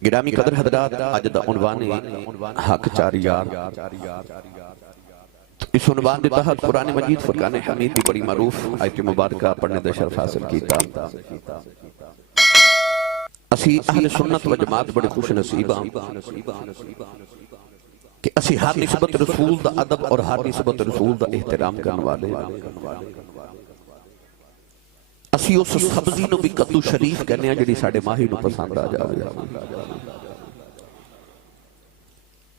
गिरामी कदर हजरात, अज दा उन्वान हक चार यार। इस उन्वान के तहत कुरान मजीद फुरकान हमीद की बड़ी मरूफ आयत मुबारक पढ़ने का शर्फ हासिल किया। असी अहले सुन्नत व जमात बड़े खुश नसीब हां कि असी हर निस्बत रसूल दा अदब और हर निस्बत रसूल दा एहतराम करने वाले। असी उस सब्जी नूं भी कद्दू शरीफ कहने जिहड़ी साडे माही नूं पसंद आ जावे।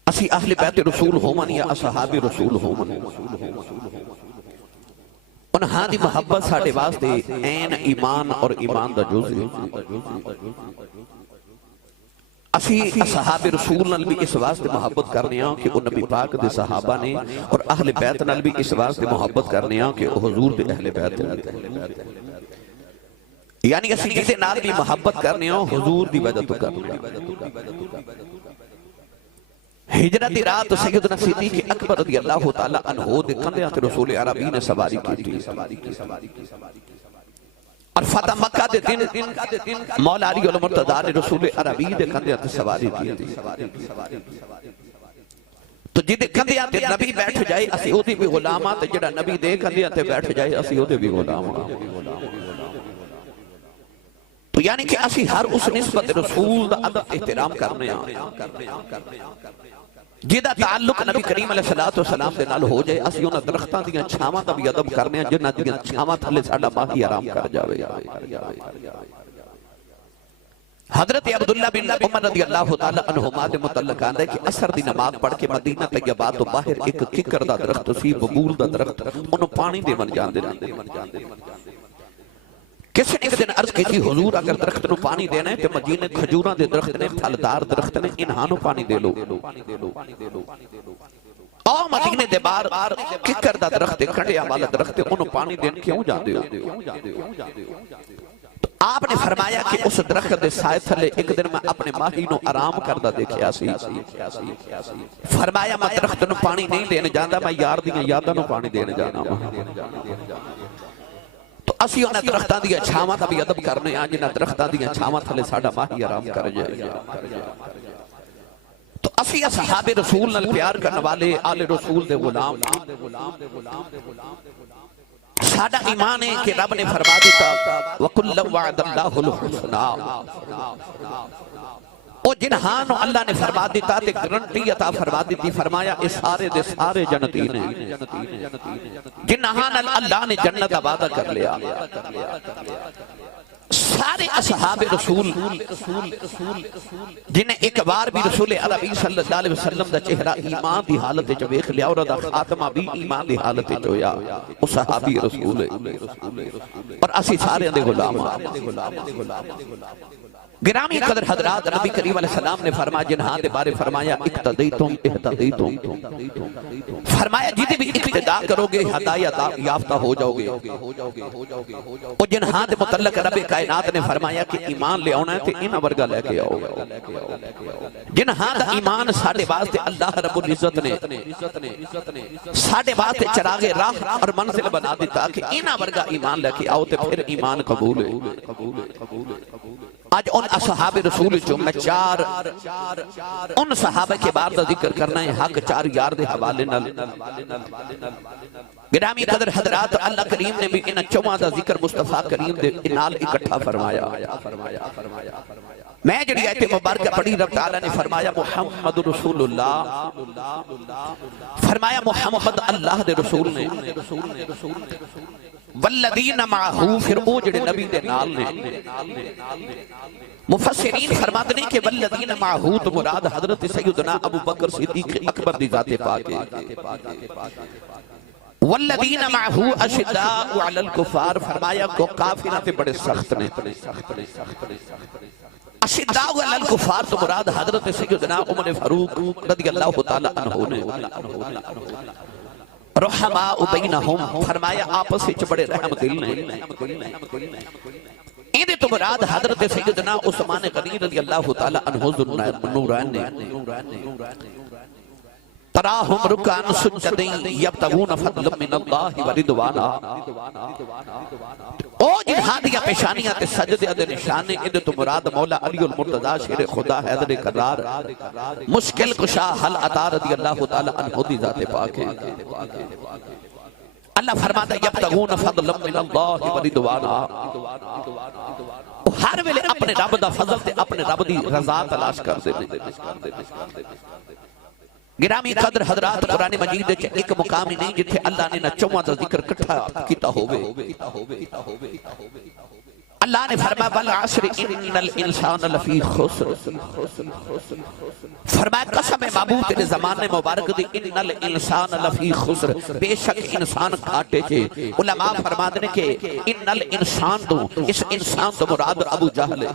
असी अहले बैत रसूल होवन या असहाबे रसूल होवन, उन्हां दी मोहब्बत साडे वास्ते ऐन ईमान और ईमान दा जुज़ है। असी असहाबे रसूल नाल भी इस वास्ते मोहब्बत करने कि वो नबी पाक दे सहाबा ने, और अहले बैत नाल भी इस वास्ते मोहब्बत करने कि वो हुजूर दे अहले बैत ने। यानी असी जिसे नाल भी मोहब्बत करने हुजूर दी वजह तो करने। हिजरत दी रात सैयदना सिद्दीक़ अकबर रज़ी अल्लाह तआला अन्हु दे कंधे ते रसूल अरबी ने सवारी की। और फतह मक्का दे दिन मौला अली अल मुर्तज़ा ने रसूल अरबी दे कंधे ते सवारी की। तो जिदे कंधे ते नबी बैठ जाए असी ओदी भी गुलाम आ, ते जेड़ा नबी दे कंधे ते बैठ जाए असी ओदे भी गुलाम आ। तो यानी कि असी हर उस निस्बत रसूल दा अदब एहतराम करने आ जिहदा ताल्लुक नबी करीम अलैहिस्सलातु वस्सलाम दे नाल हो जाए। असी उन्हां दरख्तां दीयां छावां दा भी अदब करने आ जिन्हां दीयां छावां थल्ले साडा माही आराम कर जावे। हजरत अब्दुल्ला बिन उमर रज़ी अल्लाह तआला अन्हुमा दे मुतल्लिक आंदा है कि असर दी नमाज पढ़ के मदीना तैयबा तो बाहर एक किकर दा दरख्त सी, बबूल दा दरख्त, उन्हों पानी देवन जांदे रहंदे। किसी ने एक दिन अर्ज की, हुजूर अगर दरख्त नूं पानी देना है तो मदीने खजूरां दे दरख्त ने, फलदार दरख्त ने, इन्हां नूं पानी दे लो। आ मदीने दे बाहर किकर दा दरख्त, कंडियां वाला दरख्त, उन्हों पानी देन क्यों जांदे हो? तो आपने फरमाया कि उस दरख्त दे साए थले एक दिन मैं अपने माही नूं आराम करदा देखिया सी। फरमाया मैं दरख्त नूं पानी नहीं देने जांदा, मैं यार दीयां यादां नूं पानी देने जाना। तो असी उन्हां दरख्तां दीयां छावां दा भी अदब करने आ जिन्हां दरख्तां दीयां छावां थले साडा माही आराम कर जाए। तो असी असहाबे रसूल नाल प्यार करने वाले आले रसूल दे गुलाम। साडा ईमान है कि रब ने फरमा दिता वकुल्लु वअदल्लाहुल हुस्ना। ओ जिन्हां नूं अल्लाह ने फरमा दिता ते गारंटी अता फरमा दी, फरमाया इस सारे दे सारे जन्नती ने, जिन्हां नाल अल्लाह ने जन्नत दा वादा कर लिया। सारे असहाबे रसूल जिन्हें एक बार भी रसूल अरबी सल्लल्लाहु अलैहि वसल्लम दा चेहरा ईमान दी हालत विच वेख लिया और दा खात्मा भी ईमान दी हालत विच होया, ओ सहाबी रसूल है। और असी सारे दे गुलाम हां। गिरामी कदर हजरात, नबी करीम अलैहिस्सलाम ने फरमाया जिन्हां दे बारे फरमाया इक्तदीतुम इहतदीतुम, फरमाया जिदे भी इक्तिदा करोगे हिदायत याफ्ता हो जाओगे। और जिन्हां दे मुतल्लिक रब कायनात ने फरमाया कि ईमान ले आना है ते इन्हां वर्गा लेके आओ। जिन्हां दा ईमान साडे वास्ते अल्लाह रब्बुल इज्जत ने साडे वास्ते चरागे राह और मंजिल बना दिता कि इन्हां वर्गा ईमान लेके आओ ते फिर ईमान कबूल है। आज उन असहाबे रसूल जो मैं चार उन सहाबे के बारे दा जिक्र करना है हक चार यार दे हवाले नाल। गिरामी कदर हजरात, अल्लाह करीम ने भी इन चौवां दा जिक्र मुस्तफा करीम दे नाल इकट्ठा फरमाया। मैं जड़ी आयत मुबारक पढ़ी, रब तआला ने फरमाया मुहम्मदुर रसूलुल्लाह, फरमाया मुहम्मद अल्लाह दे रसूल ने, वल्लदीन माहू, फिर ओ जेड़े नबी दे नाल ने। मुफस्सिरीन फरमाते हैं कि वल्लदीन माहू तो मुराद हजरत सैयदना अबू बकर सिद्दीक अकबर दी जाते पाक है। वल्लदीन माहू अशिद्दाउ अलल कुफार, फरमाया को काफिरा पे बड़े सख्त ने। अशिद्दाउ अलल कुफार तो मुराद हजरत सैयदना उमर फारूक रज़ियल्लाहु तआला अन्हु ने। रहमा बैनहुम, फरमाया आपस में बड़े रहम दिल ने। इहदे तो मुराद हजरत सैयदना उस्मान गनी रज़ियल्लाहु तआला अन्हु ज़ुन्नूरैन ने। तराहुम रुकान सुज्जदन यब्तगून फज़लन मिनल्लाहि व रिदवाना, ओ जिन्हादियां पेशानियां ते सजदे दे निशाने इदे तो मुराद मौला अलीउल मुर्तजा शेर खुदा हैदर करार मुश्किल कुशा हल अता रज़ी अल्लाह तआला अन्हु दी ज़ात पाक है। अल्लाह फरमाता है यब्तगून फज़लन मिनल्लाहि व रिदवाना, हर वेले अपने रब दा फजल ते अपने रब दी रज़ा तलाश करदे ने। गिरामी कदर हजरात कुरान मजीद विच एक मुकाम ही नहीं जिथे अल्लाह ने ना चौवां दा जिक्र इकट्ठा कीता होवे। अल्लाह ने फरमाया वल अस्र इन्नल इंसान लफी खुस्र, फरमाया कसम है माबूद तेरे ज़माने मुबारक दी इन्नल इंसान लफी खुस्र, बेशक इंसान घाटे चे। उलमा फरमाते हैं कि इन्नल इंसान तो इस इंसान तो मुराद अबू जहल है।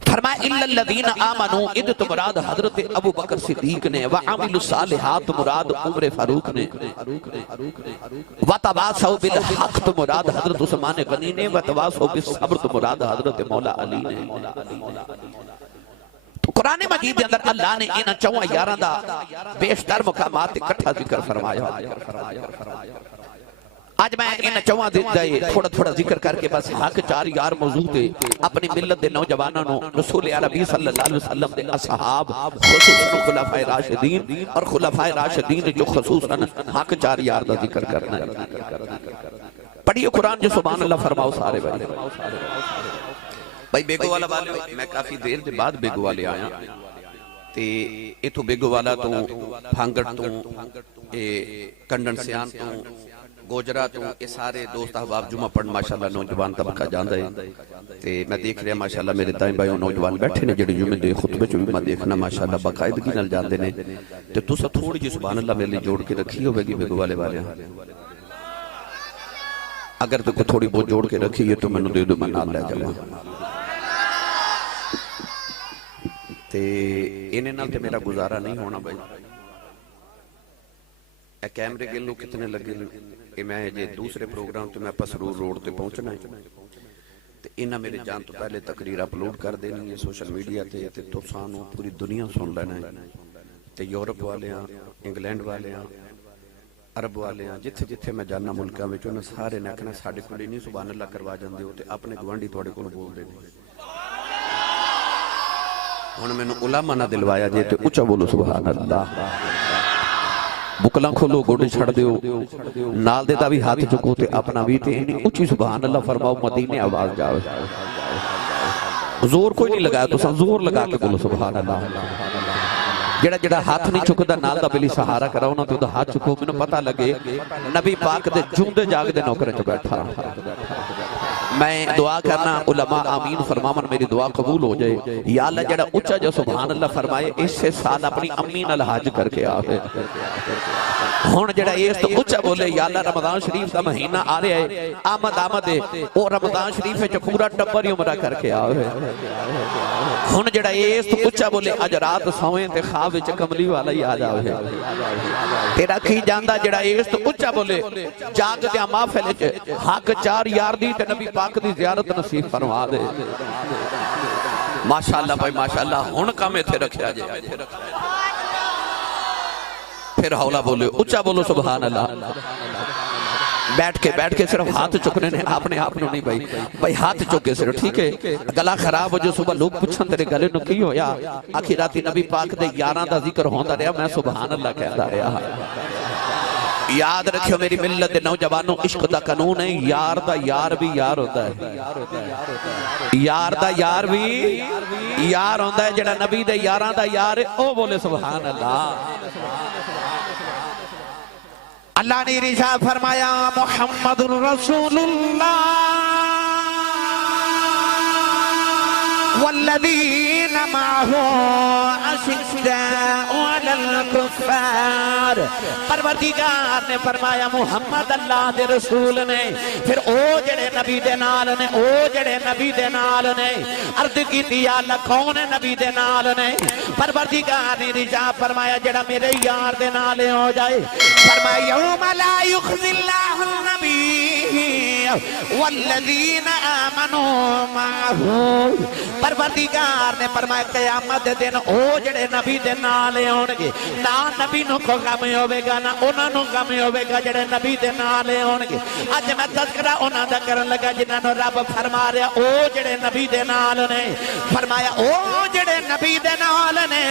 फरमाया इल्लल्लज़ीना आमनू इद तो मुराद हजरत अबू बकर सिद्दीक ने, व अमिलुस सालिहात मुराद उमर फारूक ने, व तवासौ बिल हक तो मुराद हजरत उस्मान गनी ने, व तवासौ बिस सब्र तो मुराद हजरत मौला अली ने। तो कुरान मजीद के अंदर अल्लाह ने इन चौवां यारां दा बेशतर मुकामात इकट्ठा जिक्र फरमाया। आज मैं इन चौवां दिन दा थोड़ा थोड़ा जिक्र करके बस हक चार यार मौजूद है अपनी मिल्लत दे नौजवानों नु रसूल अरबी सल्लल्लाहु अलैहि वसल्लम दे असहाब खुसूसन खुलाफाए राशिदीन और खुलाफाए राशिदीन जो खुसूसन हक चार यार दा जिक्र करना है। पढ़िए कुरान जो सुभान अल्लाह फरमाओ सारे भाई बेगो वाला वाले मैं काफी देर के बाद बेगो वाले आया ते इथों बेगो वाला तो फांगड़ तो कंडन सियान तो गोजरा तो ये सारे दोस्त अहबाब जुमा पढ़ माशाल्लाह नौजवान तबका जांदा है ते मैं देख रहा माशाल्लाह मेरे दाएं बाएं नौजवान बैठे ने जेडे जुमे दे खुतबे च भी मैं देखना माशाल्लाह बाकायदगी नाल जांदे ने ते तुसा थोड़ी जी सुभान अल्लाह मेरे लिए जोड़ के रखी होगी बेगो वाले अगर तो थोड़ी बहुत जोड़ के रखी है तो मैनू दे दो मैं नाल ले जावां ते इन्हें नाल ते मेरा गुजारा नहीं होना भाई। कैमरे गिल कितने लगे कि मैं जे दूसरे प्रोग्राम तो मैं पसरूर रोड ते पहुंचना है ते इन्हां मेरे जान तो पहले तकरीर अपलोड कर देनी है सोशल मीडिया ते तो सानू पूरी दुनिया सुन लेना है ते यूरोप वाले इंग्लैंड वाले अरब वाले जिथे जिथे मैं जाना मुल्कां विच उन्हां सारे ने आखना साडे कोल नहीं सुभान अल्लाह करवा जांदे हो ते अपने गवांढी तुहाडे कोल बोलदे ने। हुण मैनूं उलामा ना दिलवाया जे ते उच्चा बोलो सुभान अल्लाह। बुकला खोलो गोडे छड़ दियो नाल दे दा भी हाथ चुको ते अपना भी ते इन्नी उच्ची सुभान अल्लाह फरमाओ मदीने आवाज जावे। जोर कोई नहीं लगाया तुसा जोर लगा के बोलो सुभान अल्लाह। जेड़ा जेड़ा हाथ नहीं चुकदा नाल दा बिली सहारा कराओ ना ते ओदा हाथ चुको मैनूं पता लगे नबी पाक दे जूंदे जागदे नौकर च बैठा। मैं दुआ करना उलमा आमीन फरमावन मेरी दुआ कबूल हो जाए। या अल्लाह जेड़ा उच्चा जो सुभान अल्लाह फरमाए इसे साल अपनी अम्मी नाल हज करके आवे। हुण जेड़ा इस तो उच्चा बोले या अल्लाह रमजान शरीफ का महीना आ रहा है आमद आमद है ओ रमजान शरीफ विच पूरा टब्बर ही उमरा करके आवे। हुण जेड़ा इस तो उच्चा बोले अज रात सोए ते ख्वाब विच कमली वाला ही आ जावे। तेरा की जांदा जेड़ा इस तो उच्चा बोले जागदे महफिल च हक चार यार दी ते नबी पाक दी ज़ियारत नसीब फरमा दे। माशाअल्लाह भाई माशाअल्लाह हुण काम इत्थे रखिया जे फिर हौला बोले उच्चा बोलो सुभान अल्लाह। बैठ के सिर्फ हाथ चुकने ने अपने आप नहीं भाई भाई हाथ चुके सिर्फ ठीक है। गला खराब हो जो सुबह लोग पूछन तेरे गले नु की होया आखिर राती नबी पाक दे यारां दा जिक्र होंदा रहा मैं सुभान अल्लाह कहदा रहा। याद रखियो मेरी मिल्लत दे नौजवानों इश्क दा कानून है यार दा यार भी यार होता है। यार दा यार भी यार होता है जेड़ा नबी दे यारां दा यार है ओ बोले सुभान अल्लाह। अल्लाह ने इरशाद फरमाया मुहम्मदुर रसूलुल्लाह वल्लज़ीना माहू अशिद्दाउ अलल कुफ्फार। परवरदिगार ने फरमाया मुहम्मद अल्लाह दे रसूल ने फिर ओ जेड़े नबी दे नाल ने ओ जेड़े नबी दे नाल ने अर्ज कीती या अल्लाह कौन है नबी दे नाल ने। परवरदिगार ने इरशाद फरमाया जेड़ा मेरे यार दे नाल हो जाए फरमाया यौम ला युखज़िल्लाहु नबी वल्लज़ीना आमनू माहू परवरदिगार ने फरमाया क़यामत दे दिन ओ जेड़े नबी दे नाल आउणगे ना नबी नूं कोई गम होवेगा ना उन्हां नूं गम होवेगा जेड़े नबी दे नाल आउणगे अज मैं तज़किरा उन्हां दा करन लगा जिन्हां नूं रब फरमा रहा ओ जेड़े नबी दे नाल ने फरमाया ओ जेड़े नबी दे नाल ने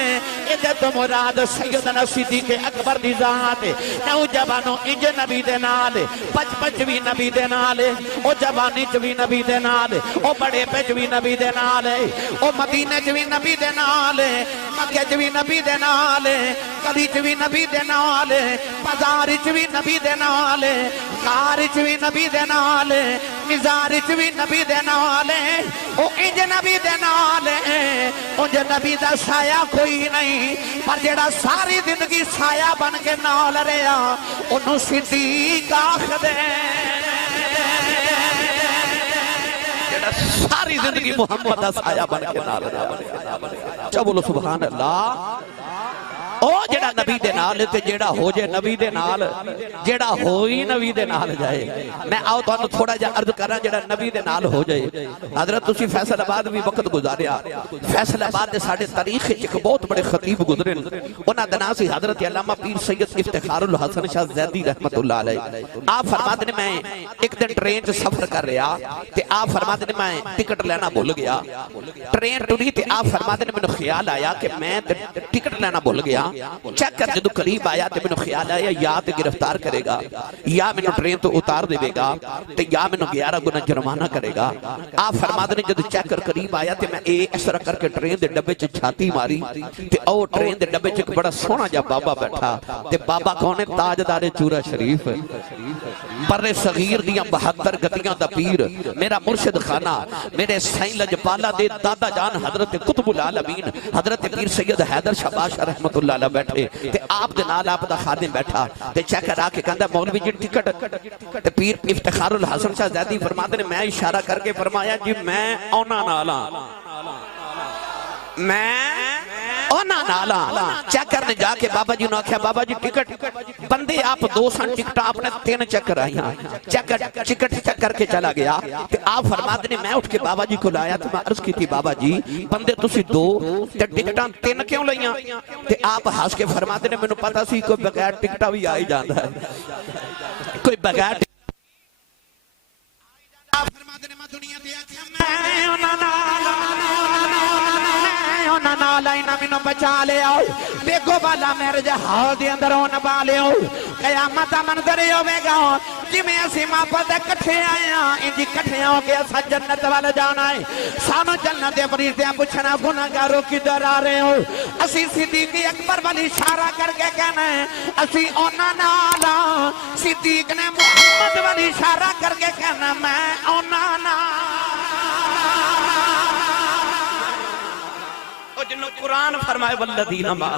इहदे तो मुराद सैयदना सिद्दीक़ अकबर दी ज़ात है नौजवानों इंज नबी दे नाल बचपन च भी नबी दे नाल ओ जवानी च भी नबी दे नाल ओ बड़े पे च भी नबी दे नाल ओ मदीने च भी नबी दे नाल मक्के च भी नबी दे नाल गली च भी नबी दे नाल बाजार च भी नबी दे नाल कार च भी नबी दे नाल मिज़ार च भी नबी दे नाल ओ इंज नबी दे नाल उंज नबी दा साया कोई नहीं पर जेड़ा सारी जिंदगी साया बन के नाल रहा ओनू सिद्दीक आखदे जेड़ा सारी जिंदगी मुहम्मद दा साया बन के नाल रहा चा बोलो सुभान अल्लाह ओ जेड़ा नबी दे नाल ते जेड़ा हो जाए नबी दे नाल जेड़ा हो ही नबी दे नाल जाए मैं आओ तुहानू थोड़ा जिहा अर्ज करा जेड़ा नबी दे नाल हो जाए हजरत तुसी फैसलाबाद भी वक्त गुजारिया फैसलाबाद दे साडे तारीख विच एक बहुत बड़े खतीब गुजरे उन्हां दा नाम सी हजरत अल्लामा पीर सैयद इफ्तिखारुल हसन शाह ज़ैदी रहमतुल्लाह अलैह आप फरमाते ने मैं एक दिन ट्रेन च सफर कर रहा ते आप फरमाते ने मैं टिकट लेना भुल गया ट्रेन टुरी ते आप फरमाते ने मैनू ख्याल आया कि मैं टिकट लेना भुल गया चेक कर जो करीब आया तो मैंने ख्याल आया या तो गिरफ्तार करेगा या मैंने ट्रेन तो उतार देगा तो या मैंने 11 गुना जुर्माना करेगा आप फरमाते ने जो चेक कर करीब आया तो मैं इस तरह करके ट्रेन के डब्बे च छाती मारी ते ओ ट्रेन के डब्बे च एक बड़ा सोहना जा बाबा बैठा ते बाबा कौन है ताजदारे चूरा शरीफ बर्रे सगीर दियां 72 गतियां दा पीर मेरा मुर्शिद खाना मेरे साईं लजपाला दे दादा जान हजरत कुतुबुल आलमीन हजरत पीर सैयद हैदर शाह बादशाह रहमतुल्लाह अलैह बैठे ते आप दे नाल आप दा खादिम बैठा ते चेक करा के कहंदा मौलवी जी टिकट ते पीर इफ्तिखारुल हसन शाह ज़ैदी फरमाते ने मैं इशारा करके फरमाया जी मैं औना नाला मैं चेक करने जाके बाबा जी ने आख्या बाबा जी टिकट बंदे आप 200 टिकट आपने 3 चेक कराई टिकट चेक करके चला गया ते आप फरमाते ने मैं उठ के बाबा जी को लाया तो मैं अर्ज की थी बाबा जी बंदे तुसी 2 ते टिकटां 3 क्यों लईयां ते आप हंस के फरमाते ने मैनू पता सी कोई बगैर टिकटा भी आ ही जांदा है कोई बगैर आप फरमाते ने मैं दुनिया ते आख्या मैं उन्हां नाल मैनू बचा लिया बेगो वाला मेरे जहाज दे अंदर नभा लिया कयामत दा मंजर होवेगा जिवें असीं मापा दे इकट्ठे आए हां इंज इकट्ठे हो के असां जन्नत वाल जाना है सानू जन्नत दे फरिश्तियां पुछना गुनाहगारों किधर आ रहे हो असीं सिद्दीक अकबर वाल इशारा करके कहना है असीं उन्हां नाल सिद्दीक ने मुहम्मद वाल इशारा करके कहना मैं उन्हां नाल जिन्हों कुरान फरमाए वल्लदीना मा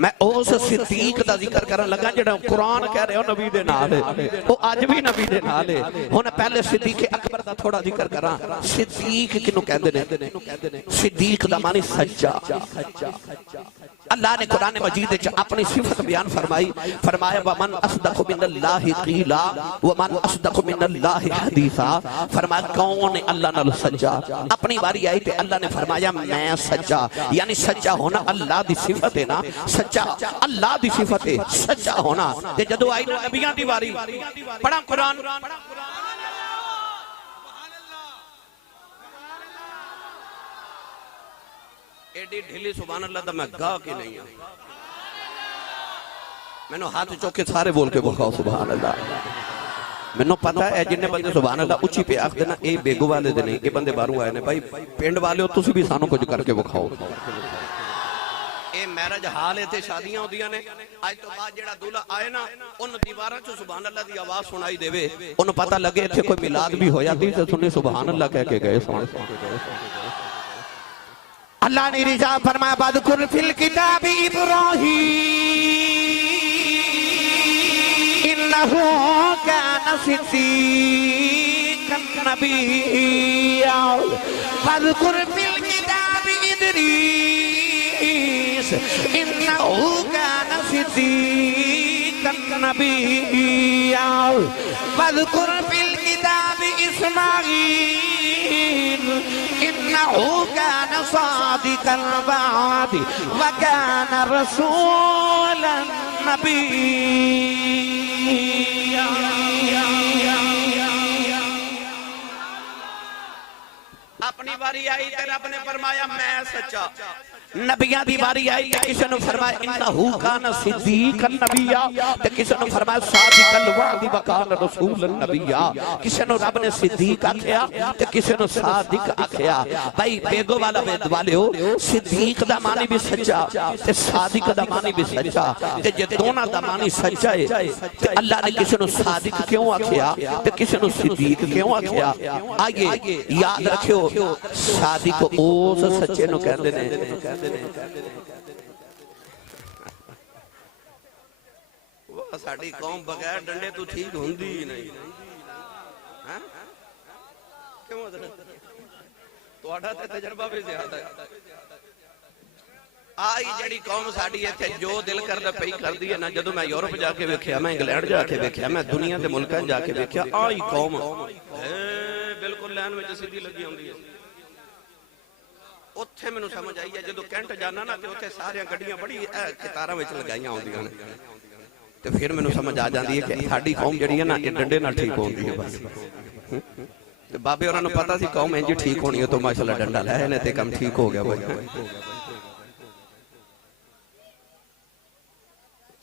मैं उस सिद्दीक दा जिक्र करन लगा जेड़ा कुरान कह रहे हो नबी दे नाल ओ अज भी नबी दे नाल है हुण पहले सिद्दीक अकबर दा थोड़ा जिक्र करा सिद्दीक किनु कहंदे ने सिद्दीक दा माने सच्चा अल्लाह ने कुरान मजीद में अपनी सिफत बयान फरमाई फरमाया वमन अस्दक़ु मिनल्लाहि क़ीला वमन अस्दक़ु मिनल्लाहि हदीसा फरमाया कौन है अल्लाह नाल सच्चा अपनी बारी आई ते अल्लाह ने फरमाया मैं सच्चा यानी सच्चा होना अल्लाह दी सिफत है ना सच्चा अल्लाह दी सिफत है सच्चा होना ते जदों आई ना नबियां दी बारी पढ़ा कुरान एडी ढीली सुभान अल्लाह दा मैं गा के नहीं आ मैनू हाथ चौके सारे बोल के बोखाओ सुभान अल्लाह मैनू पता है जिन्ने बंदे सुभान अल्लाह उच्ची पे आखदे ना ए बेगो वाले दे नहीं ए बंदे बाहरों आए ने भाई पिंड वाले हो तुसी भी सानू कुछ करके बोखाओ ए मैरिज हाल है ते शादियां होंदियां ने आज तो बाद जेड़ा दूल्हा आए ना उन दीवारां चों सुभान अल्लाह दी आवाज सुनाई देवे उन पता लगे इत्थे कोई मिलाद भी होया दी ते सुने सुभान अल्लाह कह के गए सुन अल्लाह ने रिजा फरमाया बदकुर फिल किताबी इब्राहीम इन्नहु कान सिद्दीक़न नबिय्या फ़ज़्कुर फ़िल किताबि इदरीस इन्नहु कान सिद्दीक़न नबिय्या फ़ज़्कुर फ़िल किताबि इस्माईल इन्नहु कान सादिक़ल वअद व कान रसूलन नबिय्या। अपनी बारी आई तो रब ने फरमाया मैं सच्चा, नबियां दी बारी आई तो किसी ने फरमाया इन्नहु कान सिद्दीक़न नबिय्या, तो किसी ने फरमाया सादिक़ल वअद व कान रसूलन नबिय्या। किसी ने रब ने सिद्दीक आखिया तो किसी ने सादिक आखिया। भाई बेगो वाला वेद वाले हो, सिद्दीक दा मानी भी सच्चा ते सादिक दा मानी भी सच्चा, ते जे दोनों दा मानी सच्चा है ते अल्लाह ने किसी ने सादिक क्यों आखिया ते किसी ने सिद्दीक क्यों आखिया? आइए याद रखियो, सादिक उस सच्चे नु कहंदे ने साडी कौम बगैर डंडे तो ठीक होंदी ही नहीं। क्यों तुहाडा ते तजर्बा भी ज्यादा है। आई जड़ी कौम साडी इत्थे जो दिल करदा पई करदी है ना, जदों मैं यूरोप जाके वेख्या, मैं इंग्लैंड जाके वेख्या, मैं दुनिया दे मुल्कां जाके वेख्या, आई कौम बिल्कुल लाइन विच सीधी लगी होंदी है। उत्थे मैनू समझ आई है जदों कैंट जाना ना ते उत्थे सारियां गड्डियां बड़ी कतारां विच लगाईयां होंदियां ने, ते फिर मैनू समझ आ जाती है कि साडी कौम जिहड़ी है ना ये डंडे नाल ठीक होंदी है बस। ते बाबे होरां नू पता सी कौम इंज ठीक होनी है, तो माशाअल्लाह डंडा लै ने ते काम ठीक हो गया भाई।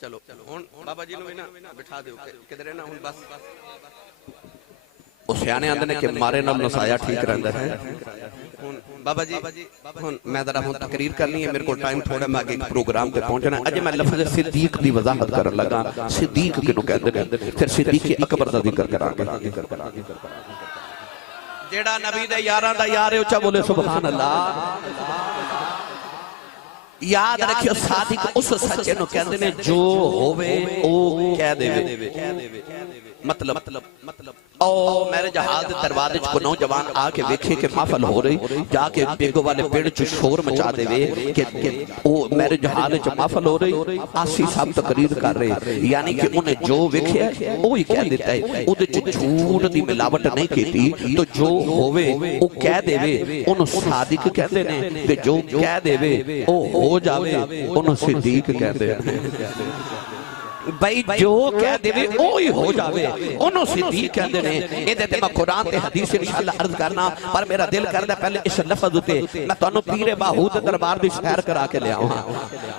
चलो हुण बाबा जी नू भी ना बिठा दिओ किधरे ना, हुण बस ओ सियाणे आंदे ने कि मारे नाल नसाया ठीक रहिंदा है। बाबा जी हुण मैं जरा हुण तकरीर करनी है, मेरे को टाइम थोड़ा, मैं आगे एक प्रोग्राम पे पहुंचना है। अजे मैं लफ्ज़ सिद्दीक दी वजाहत करन लगा। सिद्दीक किहनू कहंदे ने, फिर सिद्दीक अकबर दा जिक्र करांगे। जेड़ा नबी दे यारां दा यार है, उच्चा बोले सुभान अल्लाह। याद रखियो, सादिक उस सच्चे नु कहंदे ने जो होवे ओ कह देवे। मतलब ओ मेरे जहाज दरवाजे को नौजवान आके वेखे कि महफल हो रही, जाके बेगो वाले पेड़ च शोर मचा देवे कि ओ मेरे जहाज च महफल हो रही, आसी सब तकरीर कर रहे, यानी कि उन्हें जो वेख्या ओ ही कह देता है, उदे च झूठ दी मिलावट नहीं कीती। तो जो होवे ओ कह देवे ओनु सादिक कहंदे ने, ते जो कह देवे ओ हो जावे ओनु सिद्दीक कहंदे ने। भाई जो कह देवे ओ ही हो जावे ओनु सिद्दीक कहंदे ने। इहदे ते मैं कुरान ते हदीस इंशाअल्लाह अर्ज करना, पर मेरा दिल करदा पहले इस लफ्ज़ उते मैं तुहानू पीरे बाहूद दरबार दी सैर करा के ले आवां।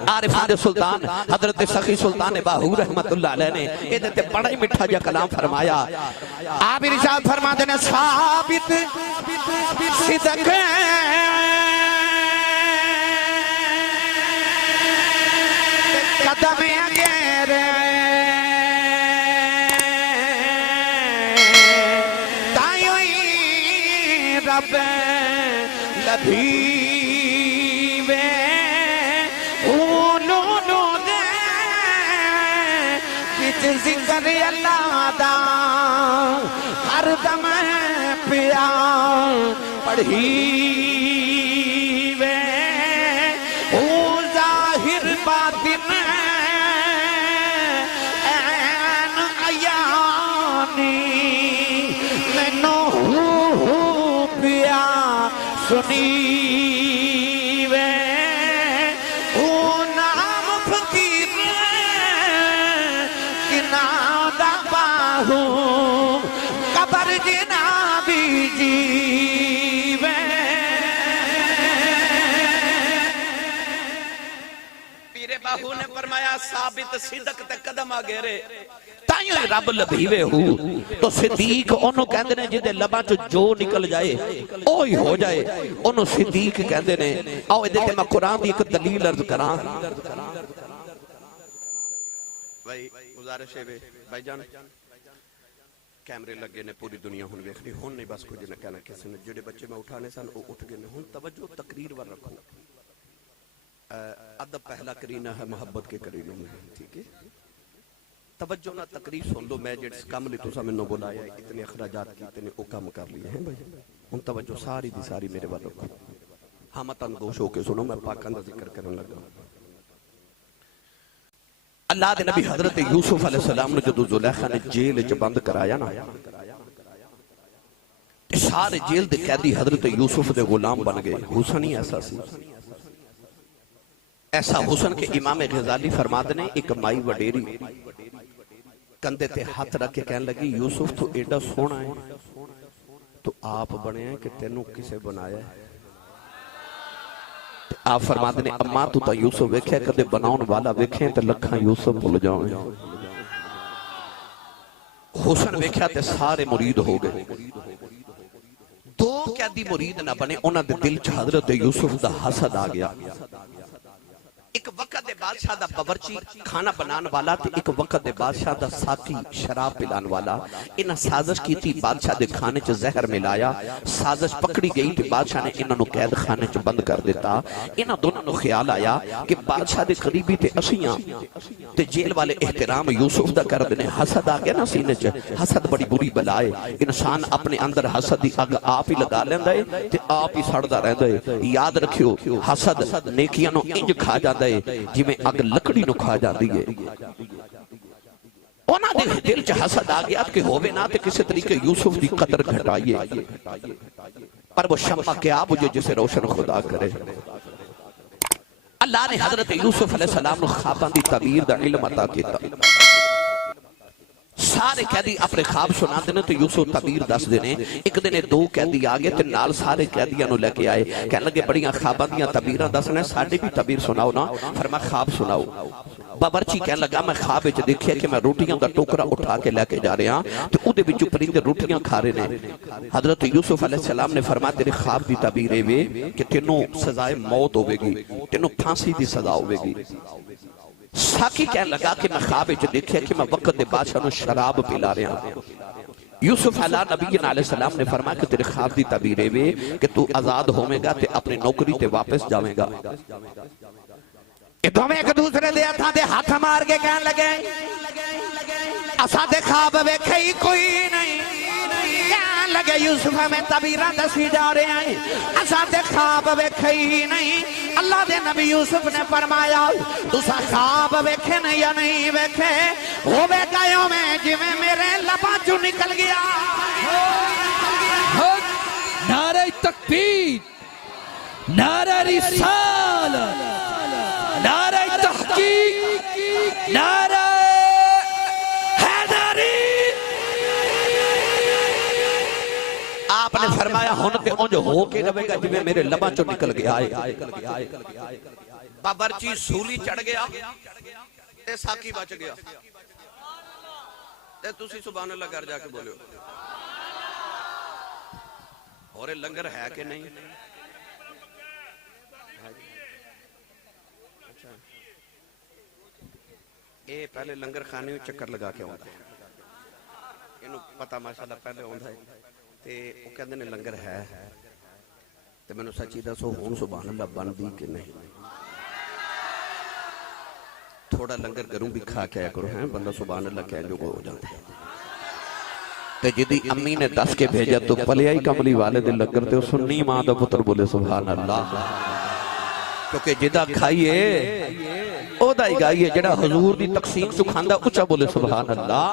आरिफान दे सुल्तान हजरत सखी सुल्तान बाहूद रहमतुल्लाह अलैह ने इहदे ते बड़ा ही मिठा जिहा कलाम फरमाया। आप इरशाद फरमाते ने, साबित सिदक कदम अगेरे तायोई रब लभीवे नो दे किच जिक्र अल्लाह दा हर दम पिया पढ़ी सुनी वे ओ नाम फकीर किना दा बाहू कबर जिना भी जीवे। पीरे बाहू ने फरमाया साबित सिदक ते कदम आ गेरे ताइयों रब लभीवे हूं। तो सिद्दीक ओनु कहंदे ने जिदे लबां चों जो निकल जाए ओ ही हो जाए, ओनु सिद्दीक कहंदे ने। आओ इहदे ते मैं कुरान दी एक दलील अर्ज करां। भाई गुजारिश है भाईजान, कैमरे लगे ने पूरी दुनिया हुन वेखदी, हुन नहीं बस कुछ न कहना किसी ने। जेडे बच्चे मैं उठाने सन ओ उठ गए ने। हुन तवज्जो तकरीर वर रखो। अदब पहला करीना है मोहब्बत के करीनों में, ठीक है। तवज्जो ना तकरीर सुन लो, मैं जिस काम लिए तुसा मैनू बुलाया इतने अखराजात कीते ने ओ काम कर लिए हैं भाई। हुण तवज्जो सारी दी सारी मेरे वाल रखो। हाँ मैं तुहानू गोश होके सुनो, मैं पाकां दा जिक्र करन लगा। अल्लाह दे नबी हजरत यूसुफ अलैहिस्सलाम ने जदों जुलेखा ने जेल च बंद कराया ना, सारे जेल दे कैदी हजरत यूसुफ दे गुलाम बन गए। हुसन ही ऐसा सी, ऐसा हुसन के इमाम गजाली फरमाते ने एक माई वडेरी कंधे ते हाथ रख के कहने लगी, यूसुफ तू एडा सोहना है, तू आप बने कि तेनू किसे बनाया है? आप फरमाते ने अम्मा तू तो यूसुफ वेख्या कदे बनाउन वाला वेखे ते लखां यूसुफ भुल जावे। हुसन वेख्या ते सारे मुरीद हो गए। दो कैदी मुरीद ना बने, उन्हां दे दिल च हजरत यूसुफ दा हसद आ गया। एक वक्त दे बादशाह दा बावर्ची खाना बनाने वाला ते एक वक्त दे बादशाह दा साथी शराब पिलाने वाला, इन्हां साजिश की थी, बादशाह दे खाने च जहर मिलाया, साजिश पकड़ी गई ते बादशाह ने इन्हां नु कैद खाने च बंद कर दिता। इन्हां दोनों नु ख्याल आया कि बादशाह दे करीबी ते असीं ते जेल वाले एहतराम यूसुफ दा करदे ने। हसद आ गया ना सीने च, हसद बड़ी बुरी बला है। इंसान अपने अंदर हसद दी अग आप ही लगा लैंदा है ते आप ही सड़दा रहिंदा है। याद रखियो हसद नेकियां नु इंज खा जांदा जिवें अग लकड़ी नु खा जाती है। उन्हां दे दिल च हसद आ गया कि होवे ना ते किसी तरीके यूसुफ दी कदर घटाइए, पर वो शम्मा क्या बुझे जिसे रोशन खुदा करे। अल्लाह ने हजरत यूसुफ अलैहिस्सलाम नु ख्वाबां दी ताबीर दा इल्म अता कीता। सारे कैदी अपने ख्वाब सुनाते ने तो यूसुफ ताबीर दसदे ने। एक दिन दो कैदी आ गए ते नाल सारे कैदियां नु लेके आए, कहने लगे बड़ियां ख्वाबां दियां ताबीरां दसना, साडी भी ताबीर सुनाओ ना। फरमा ख्वाब सुनाओ। बाबरची कहने लगा मैं ख्वाब विच देखिया कि मैं रोटियां दा टोकरा उठा के लेके जा रहा ते उहदे विचों परिंदे रोटियां खा रहे ने। हजरत यूसुफ अलैहिस्सलाम ने फरमाया तेरे ख्वाब दी ताबीर ए वे कि तेनू सजाए मौत होवेगी, तेनू फांसी दी सजा होवेगी। साकी कहने लगा कि मैं ख्वाब विच देखिया कि मैं वक्त दे बादशाह नु शराब पिला रहा। यूसुफ अला नबी अलैहिस्सलाम ने फरमाया कि तेरे ख्वाब दी ताबीर ए वे कि तू आजाद होवेगा ते अपनी नौकरी ते वापस जावेगा। दोवें एक दूसरे दे हत्थां ते हाथ मार के कहने लगे असा ते ख्वाब वेखे ही कोई नहीं। कहने लगे यूसुफ हमें ताबीरां दसी जा रहे हैं, असा ते ख्वाब वेखे ही नहीं। अल्लाह दे नबी यूसुफ ने फरमाया तुसा ख्वाब वेखे नहीं या नहीं वेखे, होवेगा में जिवें मेरे लबां चों निकल गया। नारे तकबीर, नारे रिसालत, नारे तहकीक, नारे हैदरी। आपने फरमाया हुन ते उंज हो के रवेगा जिवें मेरे लबां चों निकल गया है। बाबरची सूली चढ़ गया ते साकी बच गया। ते तुसी सुभान अल्लाह घर जाके बोलियो और लंगर है कि नहीं? ये पहले लंगर खाने में चक्कर लगा के आउंदा है, इनू पता माशाअल्लाह पहले आउंदा है ते वो कहंदे ने लंगर है ते मैनू सच्ची दसो हुण सुभान अल्लाह बनदी कि नहीं? थोड़ा लंगर घरों भी खा के आया करो, है बंदा सुभान अल्लाह कहने जो हो जाता है। ते जिदी अम्मी ने दस के भेजा तो पलिया ही कमली वाले दे लंगर ते सुन्नी मां दा पुत्र बोले सुभान अल्लाह। क्योंकि जिदा खाइए ओदा ही गाइए, जेड़ा हुजूर दी तकसीम चो खांदा उच्चा बोले सुभान अल्लाह।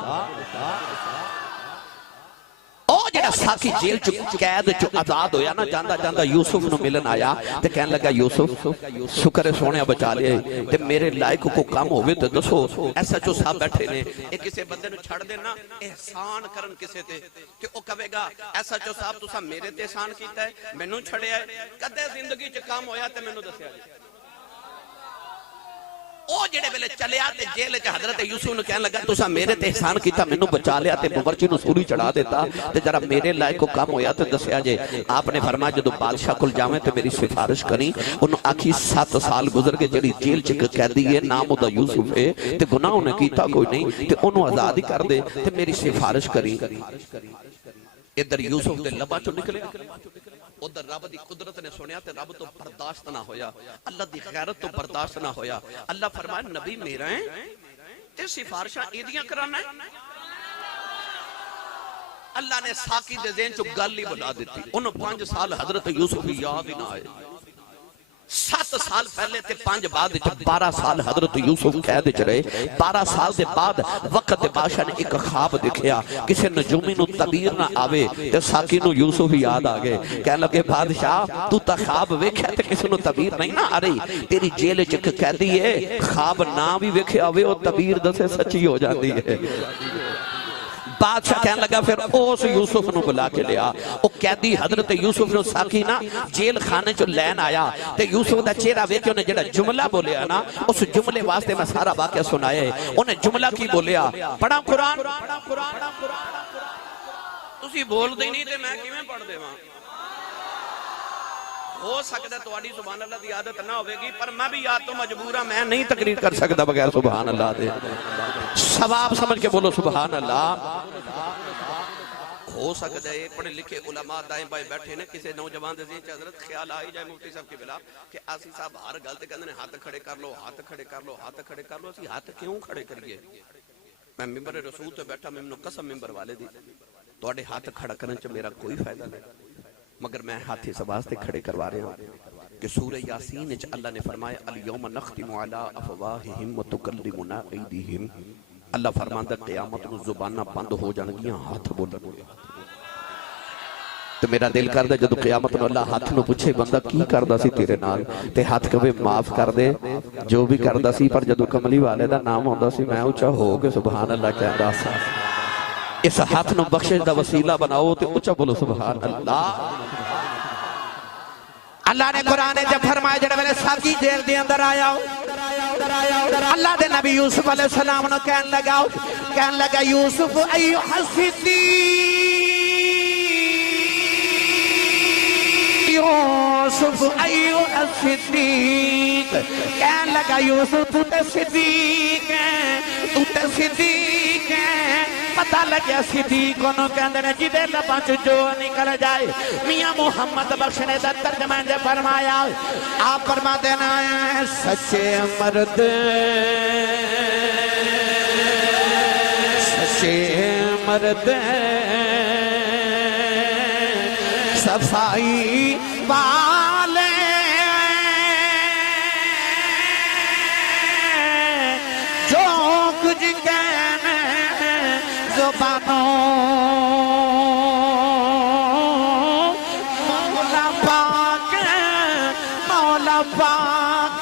ओ जेड़ा साकी जेल चो कैद चो आजाद होया ना, जांदा जांदा यूसुफ नु मिलन आया ते कहने लगा यूसुफ शुक्र है सोने बचा लिया ते मेरे लायक को काम होवे ते दसो। ऐसा जो साहब बैठे ने ये किसी बंदे नु छड़ देना एहसान करन किसे ते ते ओ कहेगा ऐसा जो साहब तुसा मेरे ते एहसान कीता है, मैनू छड़िया है, कदे जिंदगी च काम होया ते मैनू दस्या जी। ओ जेड़े वेले चलिया ते जेल च हजरत यूसुफ नु कहने लगा तुसा मेरे ते एहसान कीता, मैनू बचा लिया ते बावर्ची नु सूली चढ़ा देता ते जरा मेरे लायक को काम होया ते दस्या जे। आपने फरमाया जदों बादशाह कोल जावे ते मेरी सिफारिश करी। उन्होंने आखी 7 साल गुजर गए, जेड़ी जेल च कैदी है नाम ओदा यूसुफ है ते गुनाह उन्हें कीता कोई नहीं ते ओनू आजाद ही कर दे ते मेरी सिफारिश करी। इधर यूसुफ दे लबां चों निकले, उधर रब दी कुदरत ने सुनिया ते रब तो बर्दाश्त ना होया, अल्लाह दी गैरत तो बर्दाश्त ना होया। अल्लाह फरमाया नबी मेरा है ते सिफारिशां इहदियां कराना है। अल्लाह ने साकी दे ज़हन चो गल ही बुला दी। उन्होंने 5 साल हजरत यूसुफ की याद ही ना आए। 7 साल पहले ते 5 बाद 12 साल हजरत यूसुफ कैद च रहे। 12 साल के बाद वक्त दे बादशाह ने एक ख्वाब देखा, किसी नजूमी नू तबीर ना आवे ते साकी नू यूसुफ याद आ गए। कह लगे बादशाह तू तो ख्वाब वेख्या ते किसी नू तबीर नहीं ना आ रही, तेरी जेल च कैदी है, ख्वाब ना भी वेख्या होवे ओ तबीर दसे सच्ची हो जाती है। बादशाह कहने लगा फिर उस यूसुफ को बुला के लिया। वो कैदी हजरत यूसुफ ने साकी ना जेल खाने चो लैन आया ते यूसुफ का चेहरा वेख के उन्हें जेड़ा जुमला बोलिया ना, उस जुमले वास्ते मैं सारा वाकया सुनाया। उन्हें जुमला की बोलिया, पढ़ा कुरान। तुसी बोलदे नहीं ते मैं किवें पढ़ देवां। हो सकता है तुहाडी सुभान अल्लाह की आदत ना होगी, पर मैं भी याद तो मजबूर हाँ, मैं नहीं तकरीर कर सकता बगैर सुभान अल्लाह दे। सवाब समझ के बोलो सुभान अल्लाह। हो सकता है पढ़े लिखे उलमा दाएं बाएं बैठे ने, किसी नौजवान दे ज़हन च हज़रत ख्याल आई जाए मुफ्ती साहब के बिला कि आसी साहब हर गल ते कहंदे ने हाथ खड़े कर लो, हाथ खड़े कर लो, हाथ खड़े कर लो। असीं हाथ क्यों खड़े करिए? मैं मिंबर रसूल ते बैठा, मैनूं कसम मिंबर वाले दी तुहाडे हाथ खड़ा करने च मेरा कोई फायदा नहीं, मगर मैं हाथ इस वास्ते खड़े करवा रहा हूं कि सूरह यासीन च अल्लाह ने फरमाया अल यौम नख्तिमु अला अफवाहिहिम व तुकल्लिमुना ऐदीहिम। अल्लाह फरमांदा क़यामत नूं ज़ुबानां बंद हो जाणगियां, हाथ बोलणगे। तो मेरा दिल करदा जदों क़यामत नूं अल्लाह हाथ नूं पुछे बंदा की करदा सी तेरे नाल, ते हाथ कहे माफ कर दे जो भी करदा सी, पर जदों कमली वाले दा नाम आउंदा सी मैं उच्चा हो के सुभान अल्लाह कहंदा सा। इस हाथ नूं बख्शिश दा वसीला बनाओ ते उच्चा बोलो सुभान अल्लाह। अल्लाह ने कुरान में जब फरमाया जब वेले साकी जेल दे अंदर आया, अल्लाह दे नबी यूसुफ अलैहि सलाम ने कहन लगा यूसुफ अय्युहा सिद्दीक, यूसुफ अय्युहा सिद्दीक, कहन लगा यूसुफ तू ते सिद्दीक है, तू ते सिद्दीक है। पता लगे सिद्दीक को कहते हैं जिदे लबां चों जो निकल जाए। मियां मुहम्मद बख्श ने तर्जमा ने फरमाया, आप फरमाते ना सच्चे मर्द, सच्चे मर्द सफाई वाले जो कुछ कहने ज़ुबानों मौला पाक